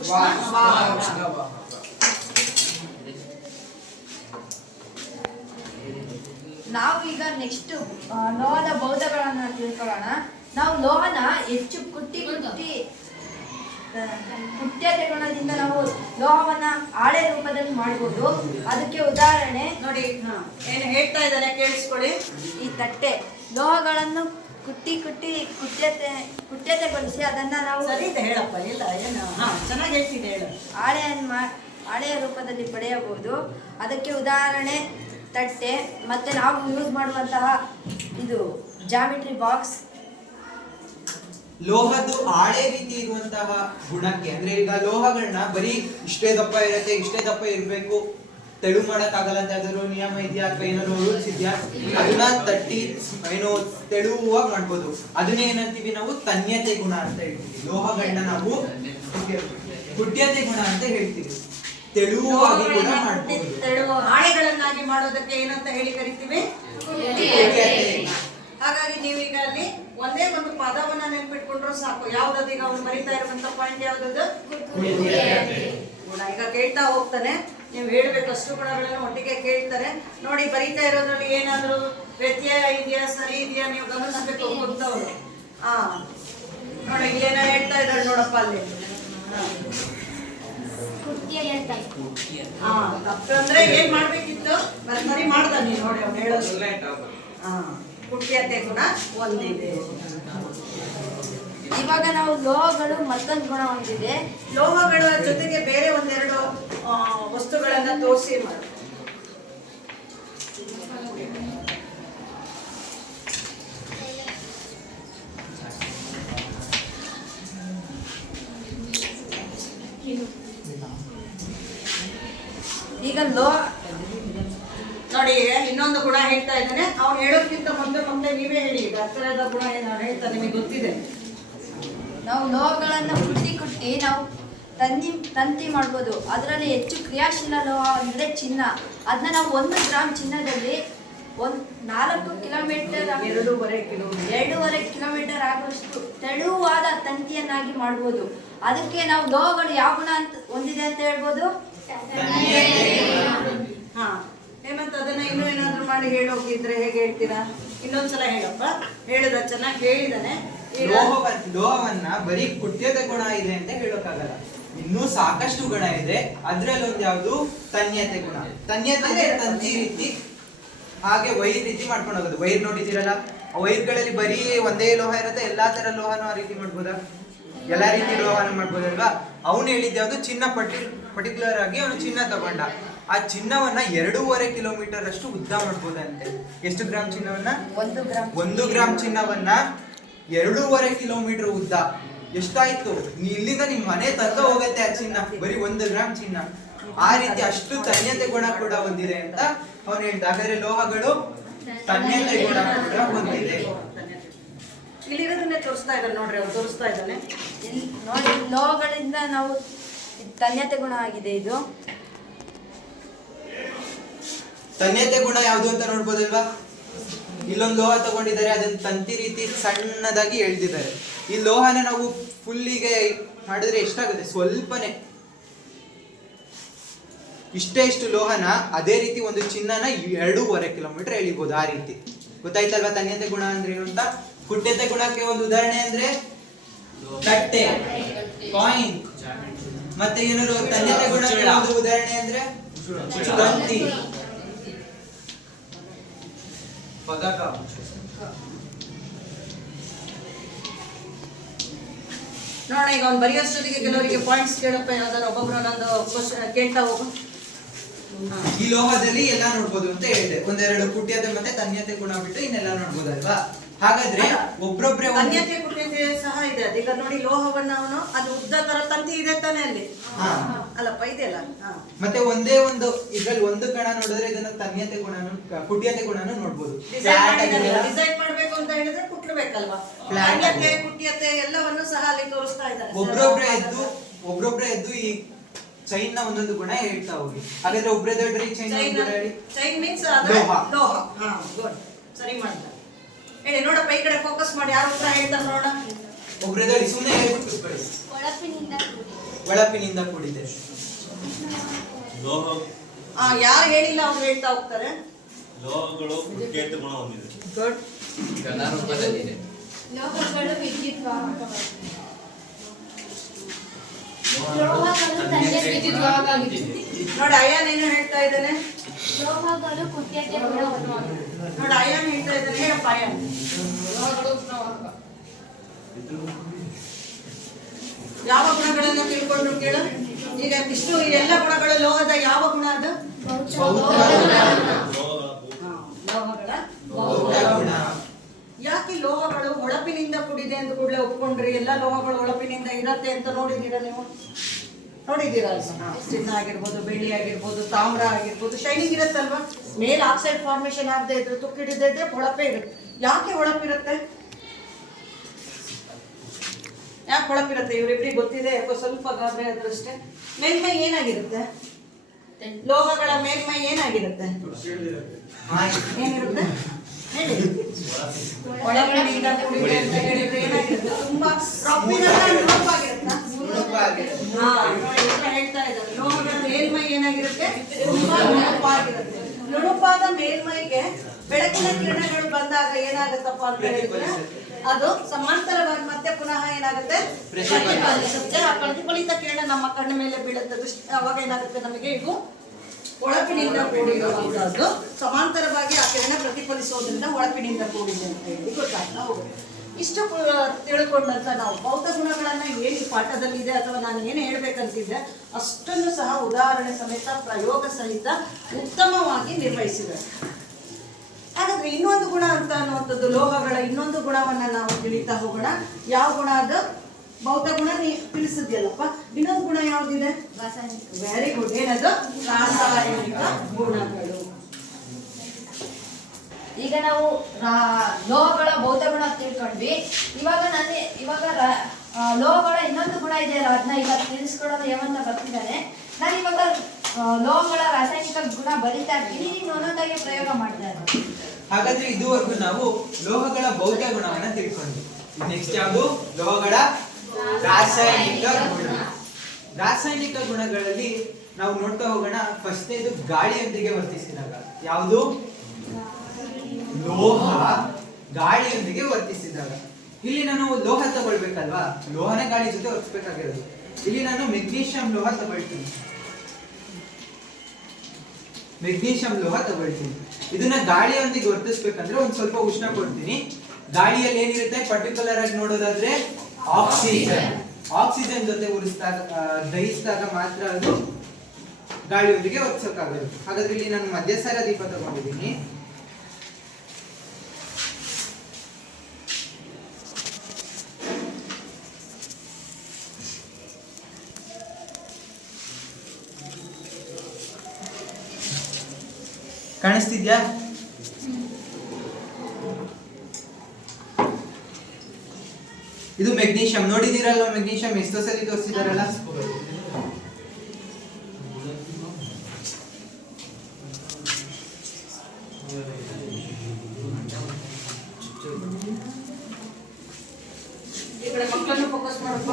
ಉಷ್ಣ ವಾಹಕ. ನಾವು ಈಗ ನೆಕ್ಸ್ಟ್ ಲೋಹದ ಭೌತಗಳನ್ನ ತಿಳ್ಕೊಳ್ಳೋಣ. ನಾವು ಲೋಹನ ಹೆಚ್ಚು ಕುಟ್ಯತೆ ಗುಣದಿಂದ ನಾವು ಲೋಹವನ್ನ ಹಾಳೆ ರೂಪದಲ್ಲಿ ಮಾಡ್ಬೋದು. ಅದಕ್ಕೆ ಉದಾಹರಣೆ ನೋಡಿ, ಏನು ಹೇಳ್ತಾ ಇದ್ದಾನೆ ಕೇಳಿಸ್ಕೊಳ್ಳಿ. ಈ ತಟ್ಟೆ ಲೋಹಗಳನ್ನು ಕುಟ್ಯತೆಗೊಳಿಸಿ ಅದನ್ನ ನಾವು ಸರಿ ಇದೆ ಹೇಳಪ್ಪ. ಇಲ್ಲ ಏನು, ಚೆನ್ನಾಗಿ ಹೇಳ್ತಿದೆ, ಹೇಳು. ಹಾಳೆಯ ರೂಪದಲ್ಲಿ ಪಡೆಯಬಹುದು. ಅದಕ್ಕೆ ಉದಾಹರಣೆ ತಟ್ಟೆ. ಮತ್ತೆ ನಾವು ಯೂಸ್ ಮಾಡುವಂತಹ ಇದು ಜಾಮಿಟ್ರಿ ಬಾಕ್ಸ್. ಲೋಹದ್ದು ಹಾಳೆ ರೀತಿ ಇರುವಂತಹ ಗುಣಕ್ಕೆ, ಅಂದ್ರೆ ಈಗ ಲೋಹಗಳನ್ನ ಬರೀ ಇಷ್ಟೇ ದಪ್ಪ ಇರುತ್ತೆ, ಇಷ್ಟೇ ದಪ್ಪ ಇರ್ಬೇಕು, ತೆಳು ಮಾಡಕ್ಕಾಗಲ್ಲ ಅಂತ ಯಾವ್ದಾದ್ರು ನಿಯಮ ಇದೆಯಾ ಅಥವಾ ಏನಾದ್ರು ರೂಲ್ಸ್ ಇದೆಯಾ? ಅದನ್ನ ತಟ್ಟಿ ಏನೋ ತೆಳುವಾಗಿ ಮಾಡ್ಬೋದು. ಅದನ್ನೇ ಏನಂತೀವಿ ನಾವು ತನ್ಯತೆ ಗುಣ ಅಂತ ಹೇಳ್ತೀವಿ. ಲೋಹಗಳನ್ನ ನಾವು ಕುಟ್ಯತೆ ಗುಣ ಅಂತ ಹೇಳ್ತೀವಿ. ತೆಳುವಾಗಿ ಕೂಡ ಮಾಡ್ಬೋದು. ಹಾಳೆಗಳನ್ನಾಗಿ ಮಾಡೋದಕ್ಕೆ ಏನಂತ ಹೇಳಿ ಕರಿತೀವಿ? ಹಾಗಾಗಿ ನೀವು ಈಗ ಅಲ್ಲಿ ಒಂದೇ ಒಂದು ಪದವನ್ನ ನೆನ್ಪಿಟ್ಕೊಂಡ್ರು ಸಾಕು. ಯಾವ್ದದು ಈಗ ಅವ್ನು ಬರಿತಾ ಇರುವಂತ ಪಾಯಿಂಟ್ ಯಾವ್ದದು? ಗುಣ. ಈಗ ಕೇಳ್ತಾ ಹೋಗ್ತಾನೆ, ನೀವು ಹೇಳ್ಬೇಕು. ಅಷ್ಟು ಗುಣಗಳನ್ನು ಒಟ್ಟಿಗೆ ಕೇಳ್ತಾರೆ. ನೋಡಿ, ಬರಿತಾ ಇರೋದ್ರಲ್ಲಿ ಏನಾದ್ರು ವ್ಯತ್ಯಯ ಇದೆಯಾ, ಸರಿ ಇದೆಯಾ ನೀವು ಗಮನಿಸ್ಬೇಕು ಗೊತ್ತವ್ರು. ನೋಡಿ, ಏನ ಹೇಳ್ತಾ ಇದ್ದಾರೆ ನೋಡಪ್ಪ ಅಲ್ಲಿ. ತಪ್ಪಂದ್ರೆ ಏನ್ ಮಾಡ್ಬೇಕಿತ್ತು? ಸರಿ ಮಾಡ್ದ ನೀನು. ನೋಡಿ ಅವ್ನು ಹೇಳೋದು. ಕುಟ್ಯತೆ ಗುಣ ಒಂದಿದೆ. ಇವಾಗ ನಾವು ಲೋಹಗಳು ಮತ್ತೊಂದು ಗುಣ ಹೊಂದಿದೆ. ಲೋಹಗಳ ಜೊತೆಗೆ ಬೇರೆ ಒಂದೆರಡು ವಸ್ತುಗಳನ್ನ ತೋರಿಸಿ ಮಾಡಿ. ಈಗ ಲೋಹ ನೋಡಿ, ಇನ್ನೊಂದು ಗುಣ ಹೇಳ್ತಾ ಇದ್ದಾನೆ. ಅವ್ನು ಹೇಳೋದ್ಕಿಂತ ಮತ್ತೆ ನೀವೇ ಹೇಳಿ. ಈಗ ಹತ್ತಿರದ ಗುಣ ಏನು ಹೇಳ್ತಾ ನಿಮಗೆ ಗೊತ್ತಿದೆ. ನಾವು ಲೋಹಗಳನ್ನು ಕುಟ್ಟಿ ನಾವು ತಂತಿ ಮಾಡ್ಬೋದು. ಅದರಲ್ಲಿ ಹೆಚ್ಚು ಕ್ರಿಯಾಶೀಲ ಲೋಹ ಅಂದರೆ ಚಿನ್ನ. ಅದನ್ನ ನಾವು 1 ಗ್ರಾಮ್ ಚಿನ್ನದಲ್ಲಿ 4 ಕಿಲೋಮೀಟರ್ 2.5 ಕಿಲೋಮೀಟರ್ ಆಗುವಷ್ಟು ತೆಳುವಾದ ತಂತಿಯನ್ನಾಗಿ ಮಾಡ್ಬೋದು. ಅದಕ್ಕೆ ನಾವು ಲೋಹಗಳು ಯಾವ ಗುಣ ಅಂತ ಹೊಂದಿದೆ ಅಂತ ಹೇಳ್ಬೋದು? ಹೇಮಂತ್, ಅದನ್ನ ಇನ್ನೂ ಏನಾದ್ರು ಮಾಡಿ ಹೇಳೋಗಿದ್ರೆ ಹೇಗೆ ಹೇಳ್ತೀರಾ? ಇನ್ನೊಂದ್ಸಲ ಹೇಳಪ್ಪ. ಹೇಳಿದ ಚೆನ್ನಾಗಿ ಹೇಳಿದಾನೆ. ಲೋಹವನ್ನ ಬರೀ ಕುಟ್ಯತೆ ಗುಣ ಇದೆ ಅಂತ ಹೇಳೋಕ್ಕಾಗಲ್ಲ. ಇನ್ನೂ ಸಾಕಷ್ಟು ಗುಣ ಇದೆ. ಅದ್ರಲ್ಲಿ ಒಂದು ಯಾವ್ದು? ತನ್ಯತೆ ಗುಣ. ತನ್ಯತೆ ತಂತಿ ರೀತಿ, ಹಾಗೆ ವೈರ್ ರೀತಿ ಮಾಡ್ಕೊಂಡು ಹೋಗೋದು. ವೈರ್ ನೋಡಿದಿರಲ್ಲ, ವೈರ್ಗಳಲ್ಲಿ ಬರೀ ಒಂದೇ ಲೋಹ ಇರುತ್ತೆ. ಎಲ್ಲಾ ತರ ಲೋಹನೂ ಆ ರೀತಿ ಮಾಡ್ಬೋದಾ? ಎಲ್ಲಾ ರೀತಿ ಲೋಹನ ಮಾಡ್ಬೋದಲ್ವಾ? ಅವನು ಹೇಳಿದ್ದೆ ಯಾವ್ದು? ಚಿನ್ನ. ಪರ್ಟಿಕ್ಯುಲರ್ ಆಗಿ ಅವನು ಚಿನ್ನ ತಗೊಂಡ. ಆ ಚಿನ್ನವನ್ನ 2.5 ಕಿಲೋಮೀಟರ್ ಅಷ್ಟು ಉದ್ದ ಮಾಡ್ಬೋದಂತೆ. ಎಷ್ಟು ಗ್ರಾಮ್ ಚಿನ್ನವನ್ನ? 1 ಗ್ರಾಮ್ ಚಿನ್ನವನ್ನ 2.5 ಕಿಲೋಮೀಟರ್ ಉದ್ದ. ಎಷ್ಟಾಯ್ತು? ಇಲ್ಲಿಂದ ನಿಮ್ ಮನೆ ತನಕ ಹೋಗತ್ತೆ ಆ ಚಿನ್ನ, ಬರೀ 1 ಗ್ರಾಮ್ ಚಿನ್ನ. ಆ ರೀತಿ ಅಷ್ಟು ತನ್ಯತೆ ಗುಣ ಕೂಡ ಹೊಂದಿದೆ ಅಂತ ಅವನು ಹೇಳ್ದ. ಹಾಗಾದ್ರೆ ಲೋಹಗಳು ತನ್ಯತೆ ಗುಣ ಕೂಡ ಹೊಂದಿದೆ. ಇಲ್ಲಿರೋದನ್ನೇ ತೋರಿಸ್ತಾ ಇದ್ದಾನೆ ನೋಡ್ರಿ, ಅವ್ರು ತೋರಿಸ್ತಾ ಇದ್ದಾನೆ. ನೋಡಿ, ಲೋಹಗಳಿಂದ ನಾವು ತನ್ಯತೆ ಗುಣ ಆಗಿದೆ. ಇದು ತನ್ಯತೆ ಗುಣ ಯಾವುದು ಅಂತ ನೋಡ್ಬೋದಲ್ವಾ? ಇಲ್ಲೊಂದು ಲೋಹ ತಗೊಂಡಿದ್ದಾರೆ, ಅದನ್ನ ತಂತಿ ರೀತಿ ಸಣ್ಣದಾಗಿ ಎಳ್ದಿದ್ದಾರೆ. ಈ ಲೋಹನ ನಾವು ಫುಲ್ಲಿಗೆ ಮಾಡಿದ್ರೆ ಎಷ್ಟಾಗುತ್ತೆ? ಸ್ವಲ್ಪನೇ, ಇಷ್ಟು ಲೋಹನ ಅದೇ ರೀತಿ ಒಂದು ಚಿನ್ನನ 2.5 ಕಿಲೋಮೀಟರ್ ಎಳಿಬಹುದು. ಆ ರೀತಿ ಗೊತ್ತಾಯ್ತಲ್ವಾ ತನ್ಯತೆ ಗುಣ ಅಂದ್ರೆ ಏನು ಅಂತ? ಕುಟ್ಯತೆ ಗುಣಕ್ಕೆ ಒಂದು ಉದಾಹರಣೆ ಅಂದ್ರೆ ತಟ್ಟೆ, ಕಾಯಿನ್. ಮತ್ತೆ ಏನಾದ್ರು ತನ್ಯತೆ ಗುಣಕ್ಕೆ ಯಾವ್ದು ಉದಾಹರಣೆ ಅಂದ್ರೆ ತಂತಿ, ಪದಕ. ನೋಡೋಣ, ಈಗ ಅವ್ನು ಬರೆಯೋಷ್ಟೊತ್ತಿಗೆ ಕೆಲವರಿಗೆ ಪಾಯಿಂಟ್ಸ್ ಕೇಳಪ್ಪ. ಯಾವ್ದಾದ್ರು ಒಬ್ಬೊಬ್ರು ಒಂದೊಂದು ಕ್ವಶನ್ ಕೇಳ್ತಾ ಹೋಗು. ಈ ಲೋಹದಲ್ಲಿ ಎಲ್ಲ ನೋಡ್ಬೋದು ಅಂತ ಹೇಳಿದೆ. ಒಂದೆರಡು ಕುಟ್ಯತೆ ಮತ್ತೆ ತನ್ಯತೆ ಗುಣ ಬಿಟ್ಟು ಇನ್ನೆಲ್ಲ ನೋಡ್ಬೋದಲ್ವಾ? ಹಾಗಾದ್ರೆ ಒಬ್ರೊಬ್ರೆ ತನ್ಯತೆ ಕುಟ್ಯತೆ ಸಹ ಇದೆ. ಅದೀಗ ನೋಡಿ, ಲೋಹವನ್ನ ಅವನು ಅದು ಉದ್ದ ತರ ತಂತಿ ಇದೆ ತಾನೆ ಅಲ್ಲಿ, ಅಲ್ಲಪ್ಪ ಇದೆಯಲ್ಲ. ಮತ್ತೆ ಒಂದೇ ಒಂದು ಇದ್ರಲ್ಲಿ ಒಂದು ಕಣ ನೋಡಿದ್ರೆ ಇದನ್ನ ತನ್ಯತೆ ಗುಣನು ಕುಟ್ಯತೆ ಗುಣನು ನೋಡ್ಬೋದು. ಡಿಸೈನ್ ಮಾಡ್ಬೇಕು ಅಂತ ಹೇಳಿದ್ರೆ ಕುಟ್ಲಬೇಕಲ್ವಾ? ತನ್ಯತೆ ಕುಟ್ಯತೆ ಎಲ್ಲವನ್ನು ಸಹ ಅಲ್ಲಿ ತೋರಿಸ್ತಾ ಇದ್ದಾರೆ. ಒಬ್ರೊಬ್ರೆ ಎದ್ದು ಈ ಚೈನ್ ನ ಒಂದೊಂದು ಗುಣ ಹೇಳ್ತಾ ಹೋಗಿ. ಹಾಗಾದ್ರೆ ಒಬ್ರೇ ದೊಡ್ಡ್ರಿ ಚೈನ್ ಚೈನ್ ಮೀನ್ಸ್ ಲೋಹ. ಗುಡ್, ಸರಿ ಮಾಡ್ತಾರೆ. ಹೇಳಿ ನೋಡಪ್ಪ, ಈ ಕಡೆ ಫೋಕಸ್ ಮಾಡಿ, ಯಾರು ಉತ್ತರ ಹೇಳ್ತಾರೆ ನೋಡೋಣ. ಒಬ್ರದಲ್ಲಿ ಸುಮ್ಮನೆ ಹೇಳ್ಬಿಟ್ಟು ಕೂತ್ಕೊಳ್ಳಿ. ಹೊಳಪಿನಿಂದ ಕೂಡಿದೆ. ಯಾರು ಹೇಳಿಲ್ಲ ಅವ್ರು ಹೇಳ್ತಾ ಹೋಗ್ತಾರೆ. ಲೋಹಗಳು ಕೇತ ಗುಣ ಹೊಂದಿದೆ. ಗುಡ್. ಘನ ರೂಪದಲ್ಲಿದೆ. ಲೋಹಗಳು ವಿದ್ಯುತ್ ವಾಹಕಗಳು. ನೋಡಿ ಅಯಾನ್ ಏನು ಹೇಳ್ತಾ ಇದ್ದಾನೆ. ಲೋಹಗಳು ಕುಟ್ಯತೆ ಗುಣ ಹೊಂದಿದೆ. ನೋಡಿ ಅಯಾನ್ ಹೇಳ್ತಾ ಇದ್ದಾನೆ. ಹೇಳಪ್ಪ ಅಯಾನ್. ಯಾವ ಗುಣಗಳನ್ನ ತಿಳ್ಕೊಂಡು ಕೇಳು. ಈಗ ಇಷ್ಟು ಎಲ್ಲ ಗುಣಗಳು ಲೋಹದ ಯಾವ ಗುಣ ಅದು? ಲೋಹಗಳ ಗುಣ. ಯಾಕೆ ಲೋಹಗಳು ಹೊಳಪಿನಿಂದ ಕೂಡಿದೆ ಅಂತ ಕೂಡಲೇ ಒಪ್ಕೊಂಡ್ರಿ? ಎಲ್ಲ ಲೋಹಗಳು ಹೊಳಪಿನಿಂದ ಇರತ್ತೆ ಅಂತ ನೋಡಿದ್ದೀರಾ ನೀವು? ನೋಡಿದ್ದೀರಾ ಅಲ್ವಾ? ಚಿನ್ನ ಆಗಿರ್ಬೋದು, ಬೆಳ್ಳಿ ಆಗಿರ್ಬೋದು, ತಾಮ್ರ ಆಗಿರ್ಬೋದು, ಶೈನಿಂಗ್ ಇರುತ್ತಲ್ವಾ? ಮೇಲೆ ಆಕ್ಸೈಡ್ ಫಾರ್ಮೇಶನ್ ಆಗದೆ ಇದ್ರೆ, ತುಕ್ಕಿಡದೆ ಇದ್ರೆ ಹೊಳಪೇ ಇರುತ್ತೆ. ಯಾಕೆ ಹೊಳಪಿರುತ್ತೆ? ಯಾಕೆ ಹೊಳಪಿರುತ್ತೆ? ಇವರಿಬ್ರಿಗೆ ಗೊತ್ತಿದೆ, ಯಾಕೋ ಸ್ವಲ್ಪ ಗಾಬರಿ ಆದ್ರಷ್ಟೇ. ಮೇಲ್ಮೈ ಏನಾಗಿರುತ್ತೆ? ಲೋಹಗಳ ಮೇಲ್ಮೈ ಏನಾಗಿರುತ್ತೆ? ಏನಿರುತ್ತೆ ಹೇಳಿ. ಒಳಗಡೆಯಿಂದ ಕೂಡಿದೆ ಅಂತ ಹೇಳಿದ್ರೆ ಏನಾಗಿರುತ್ತೆ? ತುಂಬಾ ನುಣುಪಾಗಿರುತ್ತಾ? ಹಾ, ನೋಡಿ ಈಗ ಹೇಳ್ತಾ ಇದ್ದಾರೆ. ಲೋಹಗಳ ಮೇಲ್ಮೈ ಏನಾಗಿರುತ್ತೆ? ತುಂಬಾ ನುಣುಪಾಗಿರುತ್ತೆ. ನುಣುಪಾದ ಮೇಲ್ಮೈಗೆ ಬೆಳಕಿನ ಕಿರಣಗಳು ಬಂದಾಗ ಏನಾಗುತ್ತಪ್ಪ ಅಂತ ಹೇಳಿದ್ರೆ ಅದು ಸಮಾಂತರವಾಗಿ ಮತ್ತೆ ಪುನಃ ಏನಾಗುತ್ತೆ? ಪ್ರತಿಫಲಿಸುತ್ತೆ. ಆ ಪ್ರತಿಫಲಿತ ಕಿರಣ ನಮ್ಮ ಕಣ್ಣ ಮೇಲೆ ಬೀಳುತ್ತೆ. ಅವಾಗ ಏನಾಗುತ್ತೆ? ನಮಗೆ ಇದು ಹೊಳಪಿನಿಂದ ಕೂಡಿರುವಂತಹದ್ದು. ಸಮಾಂತರವಾಗಿ ಆ ಕಿರಣ ಪ್ರತಿಫಲಿಸೋದ್ರಿಂದ ಹೊಳಪಿನಿಂದ ಕೂಡಿದೆ ಅಂತ ಹೇಳಿ ಗೊತ್ತಾಗ್ತಾ ಹೋಗುತ್ತೆ. ಇಷ್ಟು ತಿಳ್ಕೊಂಡಂತ ನಾವು ಭೌತ ಗುಣಗಳನ್ನ ಏನು ಪಾಠದಲ್ಲಿದೆ ಅಥವಾ ನಾನು ಏನು ಹೇಳ್ಬೇಕಂತಿದ್ದೆ ಅಷ್ಟನ್ನು ಸಹ ಉದಾಹರಣೆ ಸಮೇತ ಪ್ರಯೋಗ ಸಹಿತ ಉತ್ತಮವಾಗಿ ನಿರ್ವಹಿಸಿದೆ. ಹಾಗಾದ್ರೆ ಇನ್ನೊಂದು ಗುಣ ಅಂತ ಅನ್ನುವಂಥದ್ದು, ಲೋಹಗಳ ಇನ್ನೊಂದು ಗುಣವನ್ನ ನಾವು ತಿಳಿತಾ ಹೋಗೋಣ. ಯಾವ ಗುಣ ಅದು? ಭೌತ ಗುಣ ತಿಳಿಸಿದ್ಯಲ್ಲಪ್ಪ. ಇನ್ನೊಂದು ಗುಣ ಯಾವ್ದಿದೆ? Very good. ಏನದು? ರಾಸಾಯನಿಕ ಗುಣಗಳು. ಈಗ ನಾವು ಲೋಹಗಳ ಭೌತ ಗುಣ ತಿಳ್ಕೊಂಡ್ವಿ. ಇವಾಗ ಲೋಹಗಳ ಇನ್ನೊಂದು ಗುಣ ಇದೆ, ಅದನ್ನ ಈಗ ತಿಳಿಸ್ಕೊಡೋದು ಏನಂತ ಬರ್ತಿದ್ದಾನೆ. ನಾನು ಇವಾಗ ಲೋಹಗಳ ರಾಸಾಯನಿಕ ಗುಣ ಬರೀತಾ ಇರ್ತೀನಿ, ನೀನು ಒಂದೊಂದಾಗಿ ಪ್ರಯೋಗ ಮಾಡ್ತಾ ಇದ್ದೀನಿ. ಹಾಗಾದ್ರೆ ಇದುವರೆಗೂ ನಾವು ಲೋಹಗಳ ಭೌತ ಗುಣವನ್ನ ತಿಳ್ಕೊಂಡ್ವಿ. ನೆಕ್ಸ್ಟ್ ಯಾವುದು? ಲೋಹಗಳ ರಾಸಾಯನಿಕ ಗುಣ. ರಾಸಾಯನಿಕ ಗುಣಗಳಲ್ಲಿ ನಾವು ನೋಡ್ತಾ ಹೋಗೋಣ. ಫಸ್ಟ್ ಇದು ಗಾಳಿಯೊಂದಿಗೆ ವರ್ತಿಸಿದಾಗ. ಯಾವುದು? ಲೋಹ ಗಾಳಿಯೊಂದಿಗೆ ವರ್ತಿಸಿದಾಗ. ಇಲ್ಲಿ ನಾನು ಲೋಹ ತಗೊಳ್ಬೇಕಲ್ವಾ? ಲೋಹನ ಗಾಳಿ ಜೊತೆ ವರ್ತಿಸಬೇಕಾಗಿರೋದು. ಇಲ್ಲಿ ನಾನು ಮೆಗ್ನೀಷಿಯಂ ಲೋಹ ತಗೊಳ್ತೀನಿ. ಮೆಗ್ನೀಷಿಯಂ ಲೋಹ ತಗೊಳ್ತೀನಿ. ಇದನ್ನ ಗಾಳಿಯೊಂದಿಗೆ ವರ್ತಿಸ್ಬೇಕಂದ್ರೆ ಒಂದ್ ಸ್ವಲ್ಪ ಉಷ್ಣ ಕೊಡ್ತೀನಿ. ಗಾಳಿಯಲ್ಲಿ ಏನಿರುತ್ತೆ? ಪರ್ಟಿಕ್ಯುಲರ್ ಆಗಿ ನೋಡೋದಾದ್ರೆ ಆಕ್ಸಿಜನ್. ಆಕ್ಸಿಜನ್ ಜೊತೆ ದಹಿಸಿದಾಗ ಮಾತ್ರ ಅದು ಗಾಳಿಯೊಂದಿಗೆ ವರ್ತಿಸೋಕ್ಕಾಗೋದು. ಹಾಗಾದ್ರೆ ಇಲ್ಲಿ ನಾನು ಮಧ್ಯಸಾರ ದೀಪ ತಗೊಂಡಿದ್ದೀನಿ. ಕಾಣಿಸ್ತಿದ್ಯಾ? ಇದು ಮೆಗ್ನೀಷಿಯಂ. ನೋಡಿದಿರಲ್ಲ ಮೆಗ್ನೀಷಿಯಂ ಎಷ್ಟೋ ಸಲ ತೋರಿಸಿದಾರಲ್ಲ. ಈ ಕಡೆ ಮಕ್ಕಳನ್ನು ಫೋಕಸ್ ಮಾಡಬೇಕು.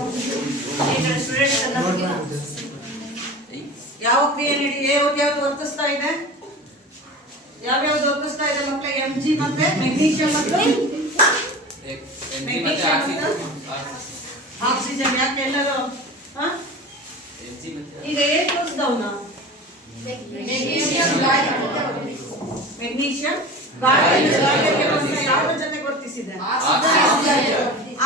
ಈ ಕಡೆ ಸ್ಟೂಡೆಂಟ್ಸ್ ಅನ್ನ ಯಾವ ಕ್ರಿಯೆ ನೀಡಿ ಯಾವ್ದು ವರ್ತಿಸ್ತಾ ಇದೆ? ಯಾವ್ಯಾವ್ದು ವರ್ತಿಸ್ತಾ ಇದೆ ಮಕ್ಕಳ? Mg ಮತ್ತೆ ಮೆಗ್ನೀಷಿಯಂ ಮತ್ತು ಆಕ್ಸಿಜನ್. ಯಾಕೆ ಎಲ್ಲರೂ ಈಗ ಏನ್ ತೋರಿಸಿದವ್ ನಾವು? ಮೆಗ್ನೀಷಿಯಂ ಯಾವ್ದ್ರ ಜೊತೆಗೆ ವರ್ತಿಸಿದೆ?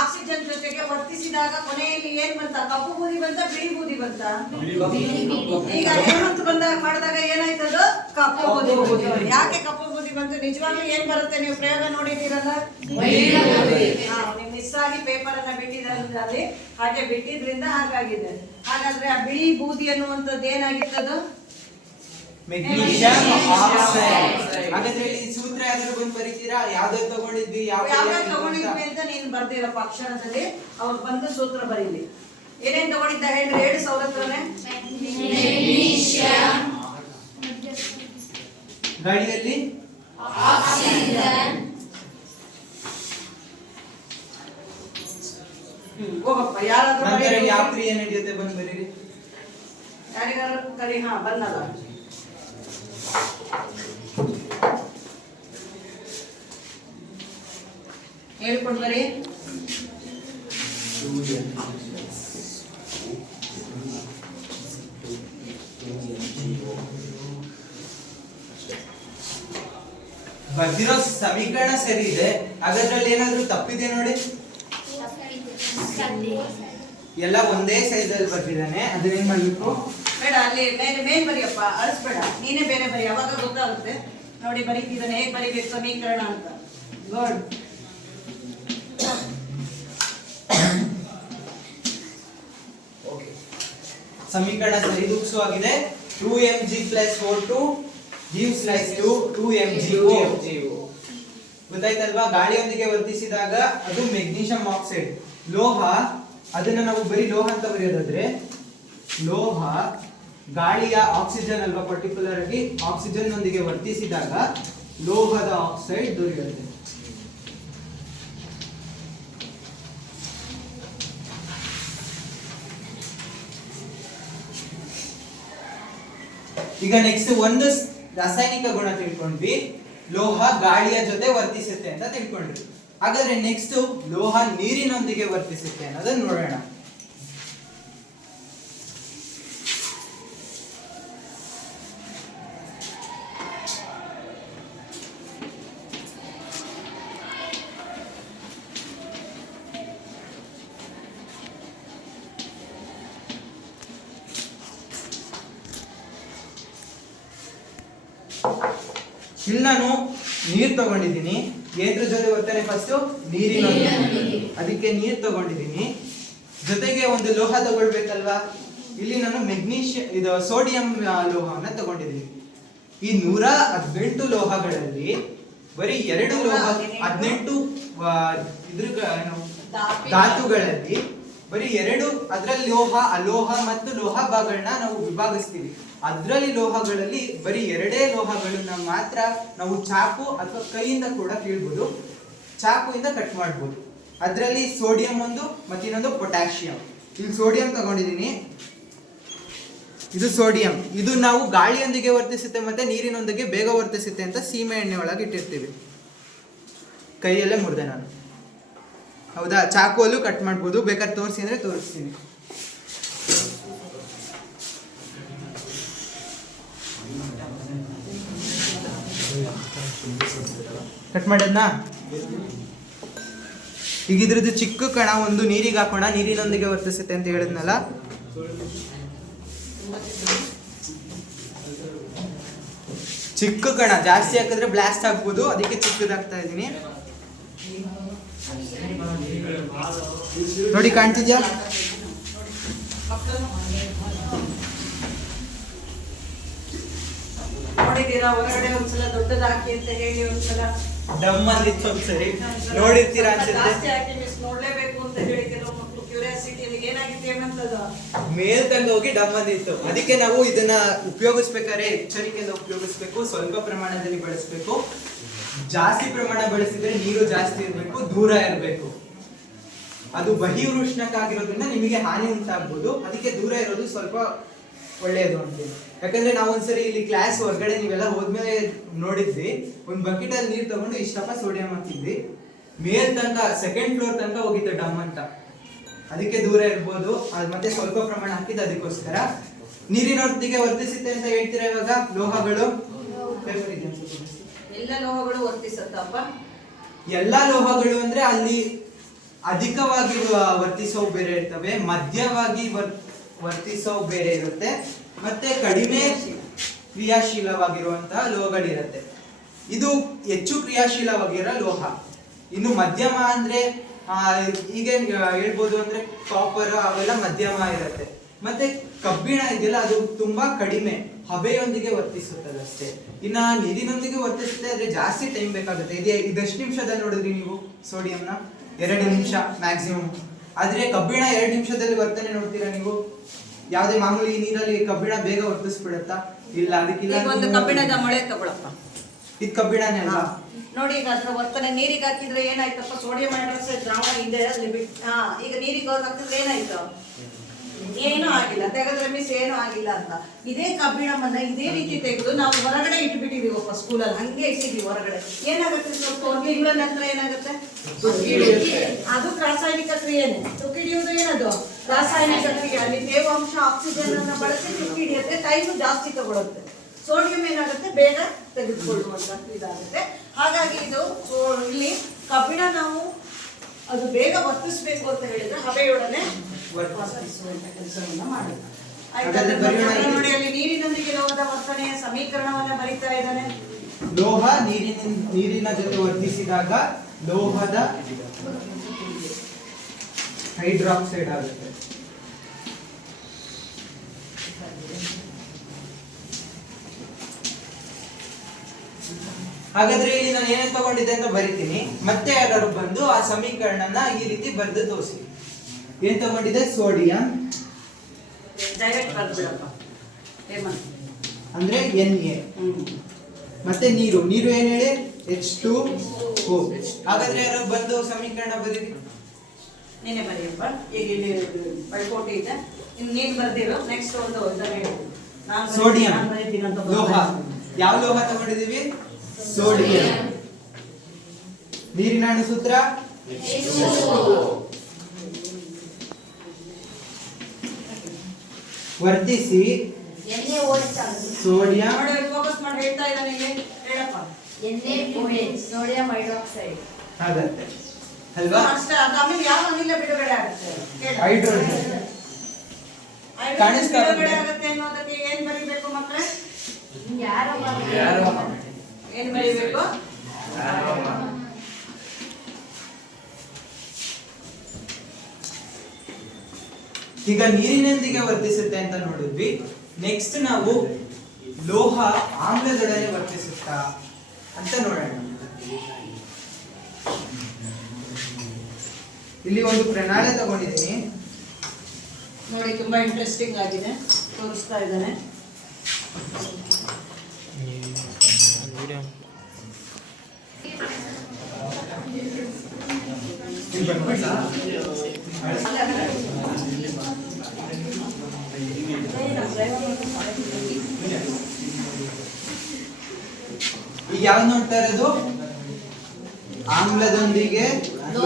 ಆಕ್ಸಿಜನ್ ಜೊತೆಗೆ ವರ್ತಿಸಿದಾಗ ಕೊನೆಯಲ್ಲಿ ಏನ್ ಬಂತ? ಕಪ್ಪು ಬೂದಿ ಬಂತ? ಬಿಳಿ ಬೂದಿ ಬಂತ? ಈಗ ಹೇಮಂತ್ ಮಾಡಿದಾಗ ಏನಾಯ್ತದು? ಕಪ್ಪು ಬೂದಿ. ಯಾಕೆ ಕಪ್ಪು ಬೂದಿ ಬಂತು? ನಿಜವಾಗ್ಲೂ ಏನ್ ಬರುತ್ತೆ? ನೀವು ಪ್ರಯೋಗ ನೋಡಿದ್ದೀರಲ್ಲ, ನೀವು ಮಿಸ್ ಆಗಿ ಪೇಪರ್ ಅನ್ನ ಬಿಟ್ಟಿದ್ರಲ್ಲಿ ಹಾಗೆ ಬಿಟ್ಟಿದ್ರಿಂದ ಹಾಗಾಗಿದೆ. ಹಾಗಾದ್ರೆ ಆ ಬಿಳಿ ಬೂದಿ ಅನ್ನುವಂಥದ್ದು ಏನಾಗಿತ್ತದು? Magnesium oxide. ಹಾಗಾದ್ರೆ ಇಲ್ಲಿ ಸೂತ್ರ ಯಾವ್ದಾದ್ರು ಬಂದು ಬರೀತೀರಾ? ಯಾವ್ದಾದ್ರು ತಗೊಂಡಿದ್ವಿ, ಯಾವ್ಯಾವ ತಗೊಂಡಿದ್ವಿ ಅಂತ ನೀನು ಬರ್ದಿರಪ್ಪ ಅಕ್ಷರದಲ್ಲಿ. ಅವ್ರು ಬಂದು ಸೂತ್ರ ಬರೀಲಿ. ಏನೇನ್ ತಗೊಂಡಿದ್ದ ಹೇಳ್ರಿ, ಹೇಳಿ ಸೌರ ಹತ್ರನೇ. ಗಾಳಿಯಲ್ಲಿ ಹೋಗಪ್ಪ ಯಾರಾದ್ರೂ ನಂತರ ಬರೀರಿ. ಯಾವ ಕ್ರಿಯೆ ನಡೆಯುತ್ತೆ ಬಂದು ಬರೀರಿ. ಯಾರಿಗಾರು ಕರಿ. ಹಾ ಬಂದಲ್ಲ. ಹೇಳ್ಕೊಂಡು ಬರೀ. ಬರ್ದಿರೋ ಸಮೀಕರಣ ಸರಿ ಇದೆ, ಹಾಗಾದ್ರಲ್ಲಿ ಏನಾದ್ರೂ ತಪ್ಪಿದೆ ನೋಡಿ. ಎಲ್ಲ ಒಂದೇ ಸೈಜ್ ಅಲ್ಲಿ ಬರ್ತಿದ್ದಾನೆ, ಅದನ್ನೇನ್ ಮಾಡ್ಬೇಕು? ಬೇಡ, ಅಲ್ಲಿ ಮೇಲ್ ಬರಿಯಪ್ಪ, ಅಳಿಸ್ಬೇಡ. ನೀನೇ ಬೇರೆ ಬರಿ, ಅವಾಗ ಗೊತ್ತಾಗುತ್ತೆ. ನೋಡಿ ಬರೀತಿದ್ದಾನೆ, ಹೇಗ್ ಬರೀಬೇಕು ಸಮೀಕರಣ ಅಂತ. ಗುಡ್. ಸಮೀಕರಣ ಸರಿದೂಗಿಸುವಾಗಿದೆ. 2mg plus 4 gives rise to 2mgO. ಗೊತ್ತಾಯ್ತಲ್ವಾ? ಗಾಳಿಯೊಂದಿಗೆ ವರ್ತಿಸಿದಾಗ ಅದು ಮೆಗ್ನೀಷಿಯಂ ಆಕ್ಸೈಡ್ ಲೋಹ. ಅದನ್ನ ನಾವು ಬರೀ ಲೋಹ ಅಂತ ಬರೆಯೋದಾದ್ರೆ, ಲೋಹ ಗಾಳಿಯ ಆಕ್ಸಿಜನ್ ಅಲ್ವಾ, ಪರ್ಟಿಕ್ಯುಲರ್ ಆಗಿ ಆಕ್ಸಿಜನ್ ನೊಂದಿಗೆ ವರ್ತಿಸಿದಾಗ ಲೋಹದ ಆಕ್ಸೈಡ್ ದೊರೆಯುತ್ತೆ. ಈಗ ನೆಕ್ಸ್ಟ್ ಒಂದು ರಾಸಾಯನಿಕ ಗುಣ ತಿಳ್ಕೊಂಡ್ವಿ, ಲೋಹ ಗಾಳಿಯ ಜೊತೆ ವರ್ತಿಸುತ್ತೆ ಅಂತ ತಿಳ್ಕೊಂಡ್ವಿ. ಹಾಗಾದ್ರೆ ನೆಕ್ಸ್ಟ್ ಲೋಹ ನೀರಿನೊಂದಿಗೆ ವರ್ತಿಸುತ್ತೆ ಅನ್ನೋದನ್ನ ನೋಡೋಣ. ಇಲ್ಲಿ ನಾನು ನೀರ್ ತಗೊಂಡಿದ್ದೀನಿ. ಏದ್ರ ಜೊತೆ ಬರ್ತಾನೆ ಫಸ್ಟ್? ನೀರಿನೊಂದಿಗೆ. ಅದಕ್ಕೆ ನೀರ್ ತಗೊಂಡಿದ್ದೀನಿ, ಜೊತೆಗೆ ಒಂದು ಲೋಹ ತಗೊಳ್ಬೇಕಲ್ವಾ. ಇಲ್ಲಿ ನಾನು ಇದು ಸೋಡಿಯಂ ಲೋಹವನ್ನ ತಗೊಂಡಿದ್ದೀನಿ. ಈ 118 ಲೋಹಗಳಲ್ಲಿ ಬರೀ 2 ಲೋಹ, 18 ಧಾತುಗಳಲ್ಲಿ ಬರೀ 2, ಅದರಲ್ಲಿ ಲೋಹ, ಅಲೋಹ ಮತ್ತು ಲೋಹ ಭಾಗಗಳನ್ನ ನಾವು ವಿಭಾಗಿಸ್ತೀವಿ. ಅದರಲ್ಲಿ ಲೋಹಗಳಲ್ಲಿ ಬರೀ 2 ಲೋಹಗಳನ್ನ ಮಾತ್ರ ನಾವು ಚಾಕು ಅಥವಾ ಕೈಯಿಂದ ಕೂಡ ಕೀಳ್ಬೋದು, ಚಾಕುವಿಂದ ಕಟ್ ಮಾಡ್ಬೋದು. ಅದರಲ್ಲಿ ಸೋಡಿಯಂ ಒಂದು ಮತ್ತು ಇನ್ನೊಂದು ಪೊಟ್ಯಾಷಿಯಂ. ಇಲ್ಲಿ ಸೋಡಿಯಂ ತಗೊಂಡಿದ್ದೀನಿ, ಇದು ಸೋಡಿಯಂ. ಇದು ನಾವು ಗಾಳಿಯೊಂದಿಗೆ ವರ್ತಿಸುತ್ತೆ ಮತ್ತೆ ನೀರಿನೊಂದಿಗೆ ಬೇಗ ವರ್ತಿಸುತ್ತೆ ಅಂತ ಸೀಮೆ ಎಣ್ಣೆ ಒಳಗೆ ಇಟ್ಟಿರ್ತೀವಿ. ಕೈಯಲ್ಲೇ ಮುರಿದೆ ನಾನು, ಹೌದಾ? ಚಾಕುವಲ್ಲೂ ಕಟ್ ಮಾಡ್ಬೋದು, ಬೇಕಾದ್ರೆ ತೋರಿಸಿ ಅಂದ್ರೆ ತೋರಿಸ್ತೀನಿ. ಕಟ್ ಮಾಡಿದ್ನಾ? ಈಗ ಇದ್ರದ್ದು ಚಿಕ್ಕ ಕಣ ಒಂದು ನೀರಿಗೆ ಹಾಕೋಣ, ನೀರಿನೊಂದಿಗೆ ವರ್ತಿಸುತ್ತೆ ಅಂತ ಹೇಳಿದ್ನಲ್ಲ. ಚಿಕ್ಕ ಕಣ, ಜಾಸ್ತಿ ಹಾಕಿದ್ರೆ ಬ್ಲಾಸ್ಟ್ ಆಗ್ಬೋದು, ಅದಕ್ಕೆ ಚಿಕ್ಕದಾಗ್ತಾ ಇದ್ದೀನಿ. ನೋಡಿ, ಕಾಣ್ತಿದ್ಯಾ? ನೋಡಿದೀರಾ? ಹೊರಗಡೆ ಒಂದ್ಸಲ ದೊಡ್ಡದಾಕಿ ಅಂತ ಹೇಳಿ ಒಂದ್ಸಲ ಡಮ್ ಅಂದಿತ್ತು ಒಂದ್ಸರಿ, ನೋಡಿರ್ತೀರಾ ಅನ್ಸುತ್ತೆ. ಜಾಸ್ತಿ ಹಾಕಿ ಮಿಸ್ ನೋಡ್ಲೇಬೇಕು ಅಂತ ಹೇಳಿ ಕೆಲವು ಮಕ್ಕಳು ಕ್ಯೂರಿಯಾಸಿಟಿಯಲ್ಲಿ ಏನಾಗಿದೆ ಏನಂತದ ಮೇಲ್ ತಂದು ಹೋಗಿ ಡಮ್ ಅಂದಿತ್ತು. ಅದಕ್ಕೆ ನಾವು ಇದನ್ನ ಉಪಯೋಗಿಸ್ಬೇಕಾದ್ರೆ ಎಚ್ಚರಿಕೆಯಿಂದ ಉಪಯೋಗಿಸ್ಬೇಕು, ಸ್ವಲ್ಪ ಪ್ರಮಾಣದಲ್ಲಿ ಬಳಸಬೇಕು. ಜಾಸ್ತಿ ಪ್ರಮಾಣ ಬಳಸಿದ್ರೆ ನೀರು ಜಾಸ್ತಿ ಇರಬೇಕು, ದೂರ ಇರಬೇಕು. ಅದು ಬಹಿರುಷ್ಣಕ್ಕಾಗಿರೋದ್ರಿಂದ ನಿಮಗೆ ಹಾನಿ ಉಂಟಾಗ್ಬೋದು, ಅದಕ್ಕೆ ದೂರ ಇರೋದು ಸ್ವಲ್ಪ ಒಳ್ಳೆಯದು ಅಂತೀನಿ. ಯಾಕಂದ್ರೆ ನಾವು ಒಂದ್ಸರಿ ಇಲ್ಲಿ ಕ್ಲಾಸ್ ಹೊರಗಡೆ ನೀವೆಲ್ಲ ಹೋದ್ಮೇಲೆ ನೋಡಿದ್ವಿ, ಒಂದು ಬಕೆಟ್ ಅಲ್ಲಿ ನೀರು ತಗೊಂಡು ಇಷ್ಟಪ್ಪ ಸೋಡಿಯಂ ಹಾಕಿದ್ವಿ, ಮೇಲ್ ತನಕ 2nd ಫ್ಲೋರ್ ತನಕ ಹೋಗಿತ್ತು ಡಮ್ ಅಂತ. ಅದಕ್ಕೆ ದೂರ ಇರ್ಬೋದು, ಅದು ಮತ್ತೆ ಸ್ವಲ್ಪ ಪ್ರಮಾಣ ಹಾಕಿದ್ದು ಅದಕ್ಕೋಸ್ಕರ. ನೀರಿನೊಂದಿಗೆ ವರ್ತಿಸುತ್ತೆ ಅಂತ ಹೇಳ್ತೀರಾ ಇವಾಗ ಲೋಹಗಳು? ಪೇಪರ್ ಇದೆ ಎಲ್ಲ ಲೋಹಗಳು ವರ್ತಿಸುತ್ತಪ್ಪ? ಎಲ್ಲಾ ಲೋಹಗಳು ಅಂದ್ರೆ ಅಲ್ಲಿ ಅಧಿಕವಾಗಿ ವರ್ತಿಸೋ ಬೇರೆ ಇರ್ತವೆ, ಮಧ್ಯವಾಗಿ ವರ್ತಿಸೋ ಬೇರೆ ಇರುತ್ತೆ, ಮತ್ತೆ ಕಡಿಮೆ ಕ್ರಿಯಾಶೀಲವಾಗಿರುವಂತಹ ಲೋಹಗಳಿರುತ್ತೆ. ಇದು ಹೆಚ್ಚು ಕ್ರಿಯಾಶೀಲವಾಗಿರೋ ಲೋಹ. ಇನ್ನು ಮಧ್ಯಮ ಅಂದ್ರೆ ಈಗ ಹೇಳ್ಬೋದು ಅಂದ್ರೆ ಕಾಪರ್ ಅವೆಲ್ಲ ಮಧ್ಯಮ ಇರುತ್ತೆ. ಮತ್ತೆ ಕಬ್ಬಿಣ ಇದೆಯಲ್ಲ, ಅದು ತುಂಬಾ ಕಡಿಮೆ ಹಬೆಯೊಂದಿಗೆ ವರ್ತಿಸುತ್ತದೆ ಅಷ್ಟೇ. ಇನ್ನ ನೀರಿನೊಂದಿಗೆ ವರ್ತಿಸುತ್ತೆ ಆದ್ರೆ ಜಾಸ್ತಿ ಟೈಮ್ ಬೇಕಾಗುತ್ತೆ. ಇದೆಷ್ಟು ನಿಮಿಷದಲ್ಲಿ ನೋಡಿದ್ರಿ ನೀವು ಸೋಡಿಯಂನ? 2 ನಿಮಿಷ ಮ್ಯಾಕ್ಸಿಮಮ್. ಆದ್ರೆ ಕಬ್ಬಿಣ 2 ನಿಮಿಷದಲ್ಲಿ ವರ್ತನೆ ನೋಡ್ತೀರಾ ನೀವು? ಯಾವ್ದೇ ಮಾಮೂಲಿ ನೀರಲ್ಲಿ ಕಬ್ಬಿಣ ಬೇಗ ವರ್ತಿಸ್ಬಿಡತ್ತಾ? ಇಲ್ಲ, ಅದಕ್ಕಿಲ್ಲ. ಒಂದು ಕಬ್ಬಿಣದ ಮೊಳೆ ತಗೊಳಪ್ಪ. ಇದು ಕಬ್ಬಿಣನೇ ಅಲ್ವಾ? ನೋಡಿ ಈಗ ಅದರ ವರ್ತನೆ ನೀರಿಗೆ ಹಾಕಿದ್ರೆ ಏನಾಯ್ತಪ್ಪ, ಸೋಡಿಯಂ ಹೈಡ್ರಾಕ್ಸೈಡ್ ದ್ರಾವಣ ಇದೆ ಅಲ್ಲಿ ಬಿಟ್ಟು ಈಗ ನೀರಿಗೆ ಹಾಕಿದ್ರೆ ಏನಾಯ್ತು, ಏನೂ ಆಗಿಲ್ಲ, ತೆಗೆದ್ರೆ ಮಿಸ್ ಏನೂ ಆಗಿಲ್ಲ ಅಂತ. ಇದೇ ಕಬ್ಬಿಣವನ್ನ ಇದೇ ರೀತಿ ತೆಗೆದು ನಾವು ಹೊರಗಡೆ ಇಟ್ಬಿಟ್ಟಿದೀವಪ್ಪ ಸ್ಕೂಲಲ್ಲಿ, ಹಂಗೆ ಇಟ್ಟಿದೀವಿ ಹೊರಗಡೆ. ಏನಾಗುತ್ತೆ, ಸ್ವಲ್ಪ ಒಂದು ತಿಂಗಳ ನಂತರ ಏನಾಗುತ್ತೆ, ಅದು ರಾಸಾಯನಿಕ ಕ್ರಿಯೆನೆ. ತುಕ್ಕಿಡಿಯುವುದು ಏನದು ರಾಸಾಯನಿಕ ಕ್ರಿಯೆ. ಅಲ್ಲಿ ತೇವಾಂಶ ಆಕ್ಸಿಜನ್ ಅನ್ನ ಬಳಸಿ ತುಕ್ಕಿಡಿಯುತ್ತೆ, ಟೈಮ್ ಜಾಸ್ತಿ ತಗೊಳುತ್ತೆ. ಸೋಡಿಯಂ ಏನಾಗುತ್ತೆ, ಬೇಗ ತೆಗೆದುಕೊಳ್ಳುವಂತ ಇದಾಗುತ್ತೆ. ಹಾಗಾಗಿ ಇದು ಇಲ್ಲಿ ಕಬ್ಬಿಣ ನಾವು ಅದು ಬೇಗ ವರ್ತಿಸ್ಬೇಕು ಅಂತ ಹೇಳಿದ್ರೆ ಹಬೆಯೊಡನೆ ವರ್ತಿಸುವಂತ ಕೆಲಸವನ್ನ ಮಾಡುತ್ತೆ. ಆಯ್ತು, ನೋಡಿ ಅಲ್ಲಿ ನೀರಿನೊಂದಿಗೆ ಲೋಹದ ವರ್ತನೆಯ ಸಮೀಕರಣವನ್ನ ಬರೀತಾ ಇದ್ದಾನೆ. ಲೋಹ ನೀರಿನ ಜೊತೆ ವರ್ತಿಸಿದಾಗ ಲೋಹದ ಹೈಡ್ರಾಕ್ಸೈಡ್ ಆಗುತ್ತೆ. ಹಾಗಾದ್ರೆ ಇಲ್ಲಿ ನಾನು ಏನೇನು ತಗೊಂಡಿದ್ದೆ ಅಂತ ಬರಿತೀನಿ, ಮತ್ತೆ ಯಾರು ಬಂದು ಆ ಸಮೀಕರಣನ ಈ ರೀತಿ ಬರೆದು ತೋರಿಸಿ. ಏನ್ ತಗೊಂಡಿದೆ, ಸೋಡಿಯಂ ಡೈರೆಕ್ಟ್ ಬರ್ಬಿಡಪ್ಪ ಅಂದ್ರೆ Na, ಮತ್ತೆ ನೀರು ಏನ್ ಹೇಳಿ, H2O. ಹಾಗಾದ್ರೆ ಯಾರು ಬಂದು ಸಮೀಕರಣ ಬರೀರಿ. ನೀನೆ ಬರೆಯಪ್ಪ. ಈಗ ಇಲ್ಲಿ ಪೈಪೋಟಿ ಇದೆ, ಇನ್ನು ನೀನ್ ಬರ್ದಿರೋ ನೆಕ್ಸ್ಟ್ ಒಂದು ಇದನ್ನ ಹೇಳು. ಸೋಡಿಯಂ ಬರೀತೀನಿ ಲೋಹ. ಯಾವ ಲೋಹ ತಗೊಂಡಿದೀವಿ, ಸೋಡಿಯಂ. ನೀರಿನ ಅಣು ಸೂತ್ರ ವರ್ತಿಸಿ ಸೋಡಿಯಂ ಫೋಕಸ್ ಮಾಡಿ ಹೇಳ್ತಾ ಇದ್ದಾನೆ ಇಲ್ಲಿ, ಹೇಳಪ್ಪ. ಸೋಡಿಯಂ ಹೈಡ್ರಾಕ್ಸೈಡ್ ಆಗತ್ತೆ ಅಲ್ವಾ. ಅಷ್ಟೇ, ಆಮೇಲೆ ಯಾವ ಅನಿಲ ಬಿಡುಗಡೆ ಆಗುತ್ತೆ, ಹೈಡ್ರೋಜನ್ ಕಾಣಿಸ್ತಾ ಬಿಡುಗಡೆ ಆಗುತ್ತೆ ಅನ್ನೋದಕ್ಕೆ ಏನ್ ಬರೀಬೇಕು ಮಕ್ಕಳೇ, ಏನ್ ಬರೀಬೇಕು, ಈಗ ನೀರಿನೊಂದಿಗೆ ವರ್ತಿಸುತ್ತೆ ಅಂತ ನೋಡಿದ್ವಿ. ನೆಕ್ಸ್ಟ್ ನಾವು ಲೋಹ ಆಮ್ಲದೊಡನೆ ವರ್ತಿಸುತ್ತಾ ಅಂತ ನೋಡೋಣ. ಇಲ್ಲಿ ಒಂದು ಪ್ರಣಾಳ ತಗೊಂಡಿದ್ದೀನಿ ನೋಡಿ, ತುಂಬಾ ಇಂಟ್ರೆಸ್ಟಿಂಗ್ ಆಗಿದೆ, ತೋರಿಸ್ತಾ ಇದ್ದಾನೆ. ಈಗ ಯಾವ್ದು ನೋಡ್ತಾ ಇರೋದು, ಆಮ್ಲದೊಂದಿಗೆ ಒಂದು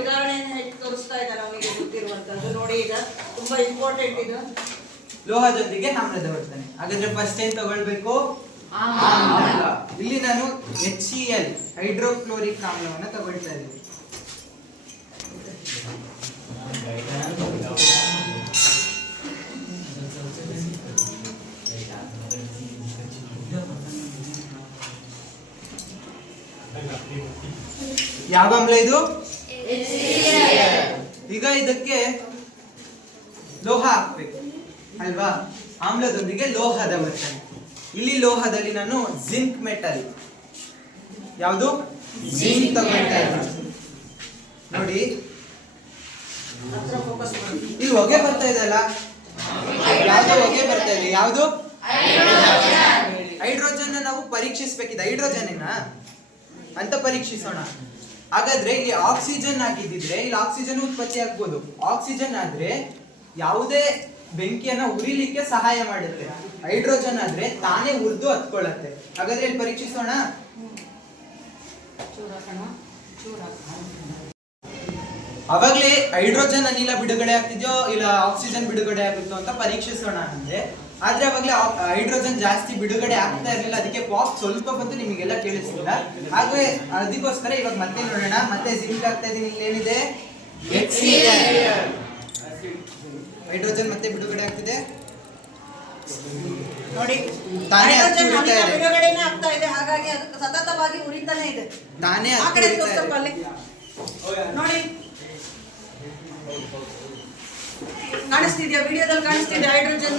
ಉದಾಹರಣೆಯನ್ನು ತೋರಿಸ್ತಾ ಇದ್ದಾರೆ ನಮಗೆ ಗೊತ್ತಿರುವಂತದ್ದು. ನೋಡಿ, ಈಗ ತುಂಬಾ ಇಂಪಾರ್ಟೆಂಟ್ ಇದು, ಲೋಹದೊಂದಿಗೆ ಆಮ್ಲದ ವರ್ತನೆ. ಹಾಗಾದ್ರೆ ಫಸ್ಟ್ ಏನ್ ತಗೊಳ್ಬೇಕು, ಆಮ್ಲ. ಇಲ್ಲಿ ನಾನು HCl ಹೈಡ್ರೋಕ್ಲೋರಿಕ್ ಆಮ್ಲವನ್ನ ತಗೊಳ್ತಾ ಇದ್ದೀನಿ. ಯಾವ ಆಮ್ಲ ಇದು, ಈಗ ಇದಕ್ಕೆ ಲೋಹ ಹಾಕ್ಬೇಕು ಅಲ್ವಾ. ಆಮ್ಲದೊಂದಿಗೆ ಲೋಹದ ವರ್ತನೆ. ಇಲ್ಲಿ ಲೋಹದಲ್ಲಿ ನಾನು ಜಿಂಕ್ ಮೆಟಲ್, ಯಾವುದು ಜಿಂಕ್ ತಗೊಳ್ತಾ ಇದ್ದೀನಿ. ನೋಡಿ ಫೋಕಸ್ ಮಾಡಿ. ಇಲ್ಲಿ ಹೊಗೆ ಬರ್ತಾ ಇದೆ ಅಲ್ಲ, ಯಾವ್ದು ಹೊಗೆ ಬರ್ತಾ ಇದೆ, ಯಾವುದು ಹೈಡ್ರೋಜನ್. ನಾವು ಪರೀಕ್ಷಿಸಬೇಕಿದೆ, ಹೈಡ್ರೋಜನ್ ಅಂತ ಪರೀಕ್ಷಿಸೋಣ. ಹಾಗಾದ್ರೆ ಇಲ್ಲಿ ಆಕ್ಸಿಜನ್ ಆಗಿದ್ದಿದ್ರೆ ಇಲ್ಲಿ ಆಕ್ಸಿಜನ್ ಉತ್ಪತ್ತಿ ಆಗ್ಬೋದು. ಆಕ್ಸಿಜನ್ ಆದ್ರೆ ಯಾವುದೇ ಬೆಂಕಿಯನ್ನ ಉರಿಲಿಕ್ಕೆ ಸಹಾಯ ಮಾಡುತ್ತೆ. ಹೈಡ್ರೋಜನ್ ಆದ್ರೆ ತಾನೇ ಉರಿದು ಹತ್ಕೊಳ್ಳುತ್ತೆ. ಹಾಗಾದ್ರೆ ಇಲ್ಲಿ ಪರೀಕ್ಷಿಸೋಣ. ಅವಾಗ್ಲೇ ಹೈಡ್ರೋಜನ್ ಅನಿಲ ಬಿಡುಗಡೆ ಆಗ್ತಿದ್ಯೋ ಇಲ್ಲ ಆಕ್ಸಿಜನ್ ಬಿಡುಗಡೆ ಆಗುತ್ತೋ ಅಂತ ಪರೀಕ್ಷಿಸೋಣ ಅಂದ್ರೆ, ಆದ್ರೆ ಅವಾಗ್ಲೇ ಹೈಡ್ರೋಜನ್ ಜಾಸ್ತಿ ಬಿಡುಗಡೆ ಆಗ್ತಾ ಇರಲಿಲ್ಲ. ಅದಕ್ಕೆ ಪಾಪ್ ಸ್ವಲ್ಪ ಬಂದು ನಿಮಗೆಲ್ಲ ಕೇಳಿಸ್ತಿಲ್ಲ. ಹಾಗೆ ಅದಕ್ಕೋಸ್ಕರ ಇವಾಗ ಮತ್ತೆ ನೋಡೋಣ. ಮತ್ತೆ ಜಿಂಕ್ ಆಗ್ತಾ ಇದೀನಿ. ಇಲ್ಲಿ ಏನಿದೆ, ಹೈಡ್ರೋಜನ್ ಮತ್ತೆ ಬಿಡುಗಡೆ ಆಗ್ತಿದೆ. ನೋಡಿ, ತಾನೇ ಹೈಡ್ರೋಜನ್ ಹತ್ತಿ ಉರಿತಾ ಇದೆ. ಬಿಡುಗಡೆನೇ ಆಗ್ತಾ ಇದೆ, ಹಾಗಾಗಿ ಅದು ಸತತವಾಗಿ ಉರಿತಾನೆ ಇದೆ. ತಾನೇ ಆ ಕಡೆ ತೋರ್ಸಪ್ಪ ಅಲ್ಲಿ. ನೋಡಿ, ಕಾಣಿಸ್ತಿದ್ಯಾ, ವಿಡಿಯೋದಲ್ಲಿ ಕಾಣಿಸ್ತಿದೆ ಹೈಡ್ರೋಜನ್.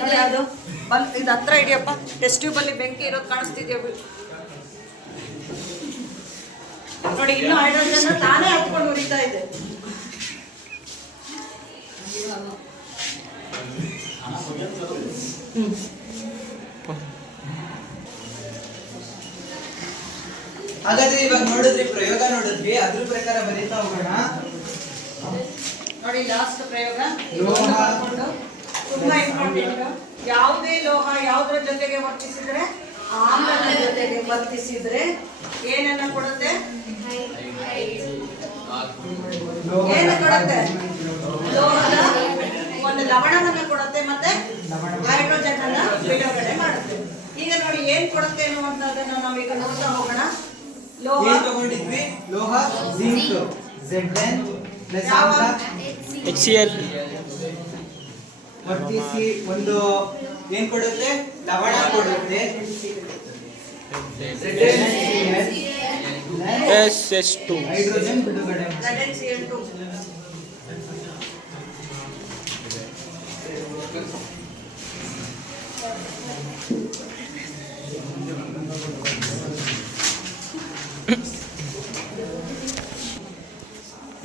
ನೋಡಿ, ಅದು ಇದು ಹತ್ರ ಇದೆಯಪ್ಪ, ಟೆಸ್ಟ್ ಟ್ಯೂಬ್ ಅಲ್ಲಿ ಬೆಂಕಿ ಇರೋದು ಕಾಣಿಸ್ತಿದ್ಯಾ. ನೋಡಿ, ಇನ್ನು ಹೈಡ್ರೋಜನ್ ತಾನೇ ಹತ್ಕೊಂಡು ಉರಿತಾ ಇದೆ. ಹಾಗಾದ್ರೆ ಇವಾಗ ನೋಡಿದ್ರಿ, ಪ್ರಯೋಗ ನೋಡಿದ್ವಿ, ಅದ್ರ ಪ್ರಕಾರ ಬರೀತಾ ಹೋಗೋಣ. ನೋಡಿ ಲಾಸ್ಟ್ ಪ್ರಯೋಗ ಲೋಹ. ಇದೊಂದು ಮಾಡ್ಕೊಂಡು ತುಂಬಾ ಇಂಪಾರ್ಟೆಂಟ್. ಯಾವುದೇ ಲೋಹ ಯಾವುದ್ರ ಜೊತೆಗೆ ವರ್ತಿಸಿದ್ರೆ, ಆಮ್ಲದ ಜೊತೆಗೆ ವರ್ತಿಸಿದ್ರೆ ಏನನ್ನ ಕೊಡುತ್ತೆ? ಏನು ಕೊಡುತ್ತೆ? ಲೋಹದ ಒಂದು ಲವಣವನ್ನ ಕೊಡುತ್ತೆ, ಮತ್ತೆ ಹೈಡ್ರೋಜನ್ ಅನ್ನ ಬಿಡುಗಡೆ ಮಾಡುತ್ತೆ. ಈಗ ನೋಡಿ ಏನ್ ಕೊಡುತ್ತೆ ಅನ್ನುವಂಥದ್ದನ್ನ ನಾವೀಗ ನೋಡ್ತಾ ಹೋಗೋಣ. ಲೋಹ ಏನ್ ತಗೊಂಡಿದ್ವಿ? ಲೋಹ ಜಿಂಕ್ Zn ಪ್ಲಸ್ ಯಾವ? HCl ವರ್ತಿಸಿ ಒಂದು ಏನ್ ಕೊಡುತ್ತೆ? ಲವಣ ಕೊಡುತ್ತೆ. SH2 ಹೈಡ್ರೋಜನ್ ಬಿಡುಗಡೆ ಮಾಡುತ್ತೆ. ZnCl2.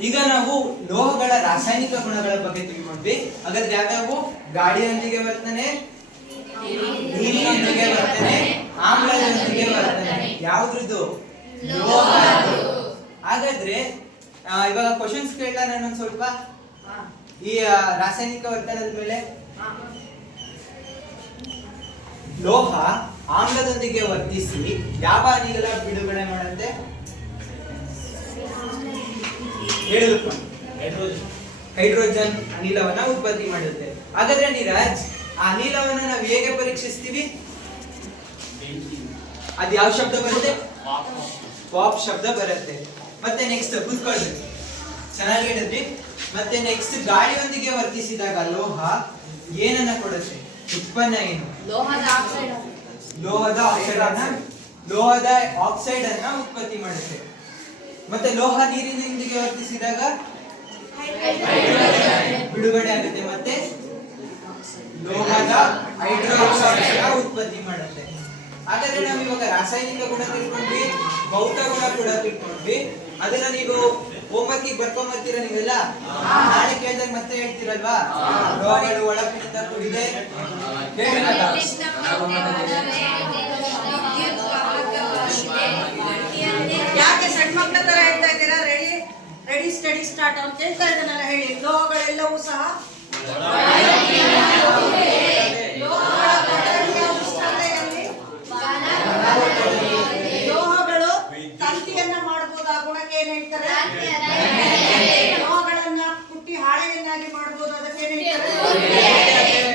ಈಗ ನಾವು ಲೋಹಗಳ ರಾಸಾಯನಿಕ ಗುಣಗಳ ಬಗ್ಗೆ ತಿಳ್ಕೊಂಡ್ವಿ. ಹಾಗಾದ್ರೆ ಯಾವ್ಯಾವು? ಗಾಳಿಯೊಂದಿಗೆ ವರ್ತನೆ, ನೀರಿನೊಂದಿಗೆ ವರ್ತನೆ, ಆಮ್ಲದೊಂದಿಗೆ ವರ್ತನೆ. ಯಾವ್ದ್ರದ್ದು? ಲೋಹದ್ದು. ಹಾಗಾದ್ರೆ ಇವಾಗ ಕ್ವಶನ್ಸ್ ಕೇಳಲ್ಲ ನಾನೊಂದ್ ಸ್ವಲ್ಪ ಈ ರಾಸಾಯನಿಕ ವರ್ತನದ ಮೇಲೆ. ಲೋಹ ಆಮ್ಲದೊಂದಿಗೆ ವರ್ತಿಸಿ ಯಾವ ಅನಿಲ ಬಿಡುಗಡೆ ಮಾಡುತ್ತೆ? ಹೇಳಬೇಕು. ಹೈಡ್ರೋಜನ್ ಅನಿಲವನ್ನ ಉತ್ಪತ್ತಿ ಮಾಡುತ್ತೆ. ಹಾಗಾದ್ರೆ ನೀರಜ್, ಆ ಅನಿಲವನ್ನ ನಾವು ಹೇಗೆ ಪರೀಕ್ಷಿಸ್ತೀವಿ? ಅದು ಯಾವ ಶಬ್ದ ಬರುತ್ತೆ? ಪಾಪ್ ಶಬ್ದ ಬರುತ್ತೆ. ಮತ್ತೆ ನೆಕ್ಸ್ಟ್ ಕೂತ್ಕೊಳ್ರಿ, ಚೆನ್ನಾಗಿ ಹೇಳಿದ್ರಿ. ಮತ್ತೆ ನೆಕ್ಸ್ಟ್ ಗಾಳಿಯೊಂದಿಗೆ ವರ್ತಿಸಿದಾಗ ಲೋಹ ಏನನ್ನ ಕೊಡುತ್ತೆ? ಉತ್ಪನ್ನ ಏನು? ಲೋಹದ ಆಕ್ಸೈಡ್. ಲೋಹದ ಆಕ್ಸೈಡ್ ಅನ್ನ ಉತ್ಪತ್ತಿ ಮಾಡುತ್ತೆ. ಮತ್ತೆ ಲೋಹ ನೀರಿನೊಂದಿಗೆ ವರ್ತಿಸಿದಾಗ ಬಿಡುಗಡೆ ಆಗುತ್ತೆ. ಮತ್ತೆ ಲೋಹದ ಹೈಡ್ರೋಕ್ಸೈಡ್ ಉತ್ಪತ್ತಿ ಮಾಡುತ್ತೆ. ಹಾಗಾದ್ರೆ ನಾವು ಇವಾಗ ರಾಸಾಯನಿಕ ಗುಣ ತಿಳ್ಕೊಂಡ್ವಿ, ಭೌತ ಗುಣ ಕೂಡ ತಿಳ್ಕೊಂಡ್ವಿ. ಅದನ್ನ ನೀವು ಹೋಮ್ವರ್ಕ್ ಬರ್ಕೊಂಡ್ ಬರ್ತೀರಾ ನೀವೆಲ್ಲ? ನಾಳೆ ಕೇಳಿದಾಗ ಮತ್ತೆ ಹೇಳ್ತೀರಲ್ವಾ? ಲೋಹಗಳು ಒಳಗಿನಿಂದ ಕೂಡಿದೆ ಯಾಕೆ ಸಣ್ಣ ಮಕ್ಕಳ ತರ ಹೇಳ್ತಾ ಇದ್ದೀರಾ? ರೆಡಿ ರೆಡಿ ಸ್ಟಡಿ ಸ್ಟಾರ್ಟ್ ಅಂತ ಹೇಳ್ತಾ ಇದ್ದಾನಲ್ಲ, ಹೇಳಿ. ಲೋಹಗಳೆಲ್ಲವೂ ಸಹ ಲೋಹಗಳ ಕೊಠಡಿಯ ಉಷ್ಣತೆಯಲ್ಲಿ ಲೋಹಗಳು ತಂತಿಯನ್ನ ಮಾಡಬಹುದು. ಆ ಗುಣಕ್ಕೆ ಏನ್ ಹೇಳ್ತಾರೆ? ಲೋಹಗಳನ್ನ ಕುಟ್ಟಿ ಹಾಳೆಯನ್ನಾಗಿ ಮಾಡಬಹುದು. ಅದಕ್ಕೆ ಏನ್ ಹೇಳ್ತಾರೆ?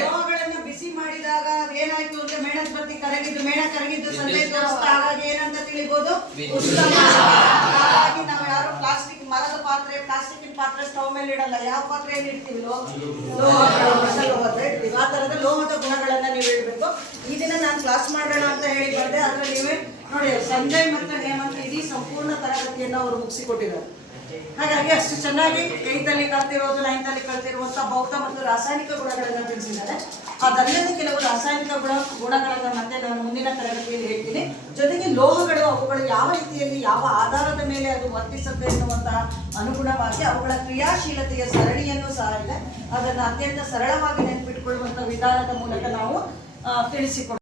ಲೋಹಗಳನ್ನ ಬಿಸಿ ಮಾಡಿದಾಗ ಏನಾಯ್ತು ಅಂದ್ರೆ ಮೇಣದ ಬತ್ತಿ ಕರಗಿದ್ದು ಸಂದೇಶ ತೋರಿಸ್ತಾ, ಹಾಗಾಗಿ ಏನಂತ ತಿಳಿಬಹುದು? ಉಷ್ಣ. ಹಾಗಾಗಿ ನಾವು ಯಾರು ಪ್ಲಾಸ್ಟಿಕ್ ಮರದ ಪಾತ್ರೆ, ಪ್ಲಾಸ್ಟಿಕ್ ಪಾತ್ರೆ ಸ್ಟವ್ ಮೇಲೆ ಇಡಲ್ಲ. ಯಾವ ಪಾತ್ರೆಯಲ್ಲಿ ಇಡ್ತೀವಿ? ಲೋಹದ ಇಡ್ತೀವಿ. ಆ ತರದ ಲೋಹದ ಗುಣಗಳನ್ನ ನೀವು ಹೇಳ್ಬೇಕು. ಈ ದಿನ ನಾನು ಕ್ಲಾಸ್ ಮಾಡೋಣ ಅಂತ ಹೇಳಿ ಬಂದೆ, ಆದ್ರೆ ನೀವೇ ನೋಡಿ ಸಂಜಯ್ ಮತ್ತು ಹೇಮಂತ್ ಇಡೀ ಸಂಪೂರ್ಣ ತರಗತಿಯನ್ನ ಅವರು ಮುಗಿಸಿಕೊಟ್ಟಿದ್ದಾರೆ. ಹಾಗಾಗಿ ಅಷ್ಟು ಚೆನ್ನಾಗಿ 8th ಅಲ್ಲಿ ಕಲ್ತಿರೋದು, 9th ಅಲ್ಲಿ ಕಲ್ತಿರುವಂತ ಭೌತ ಮತ್ತು ರಾಸಾಯನಿಕ ಗುಣಗಳನ್ನ ತಿಳಿಸಿದ್ದಾರೆ. ಅದಲ್ಲದೆ ಕೆಲವು ರಾಸಾಯನಿಕ ಗುಣಗಳನ್ನ ಮತ್ತೆ ನಾನು ಮುಂದಿನ ತರಗತಿಯಲ್ಲಿ ಹೇಳ್ತೀನಿ. ಜೊತೆಗೆ ಲೋಹಗಳು ಅವುಗಳು ಯಾವ ರೀತಿಯಲ್ಲಿ ಯಾವ ಆಧಾರದ ಮೇಲೆ ಅದು ವರ್ತಿಸುತ್ತೆ ಎನ್ನುವಂತಹ ಅನುಗುಣವಾಗಿ ಅವುಗಳ ಕ್ರಿಯಾಶೀಲತೆಯ ಸರಣಿಯನ್ನು ಸಹ ಇದೆ. ಅದನ್ನು ಅತ್ಯಂತ ಸರಳವಾಗಿ ನೆನಪಿಟ್ಟುಕೊಳ್ಳುವಂತಹ ವಿಧಾನದ ಮೂಲಕ ನಾವು ತಿಳಿಸಿಕೊಡ್ತೀವಿ.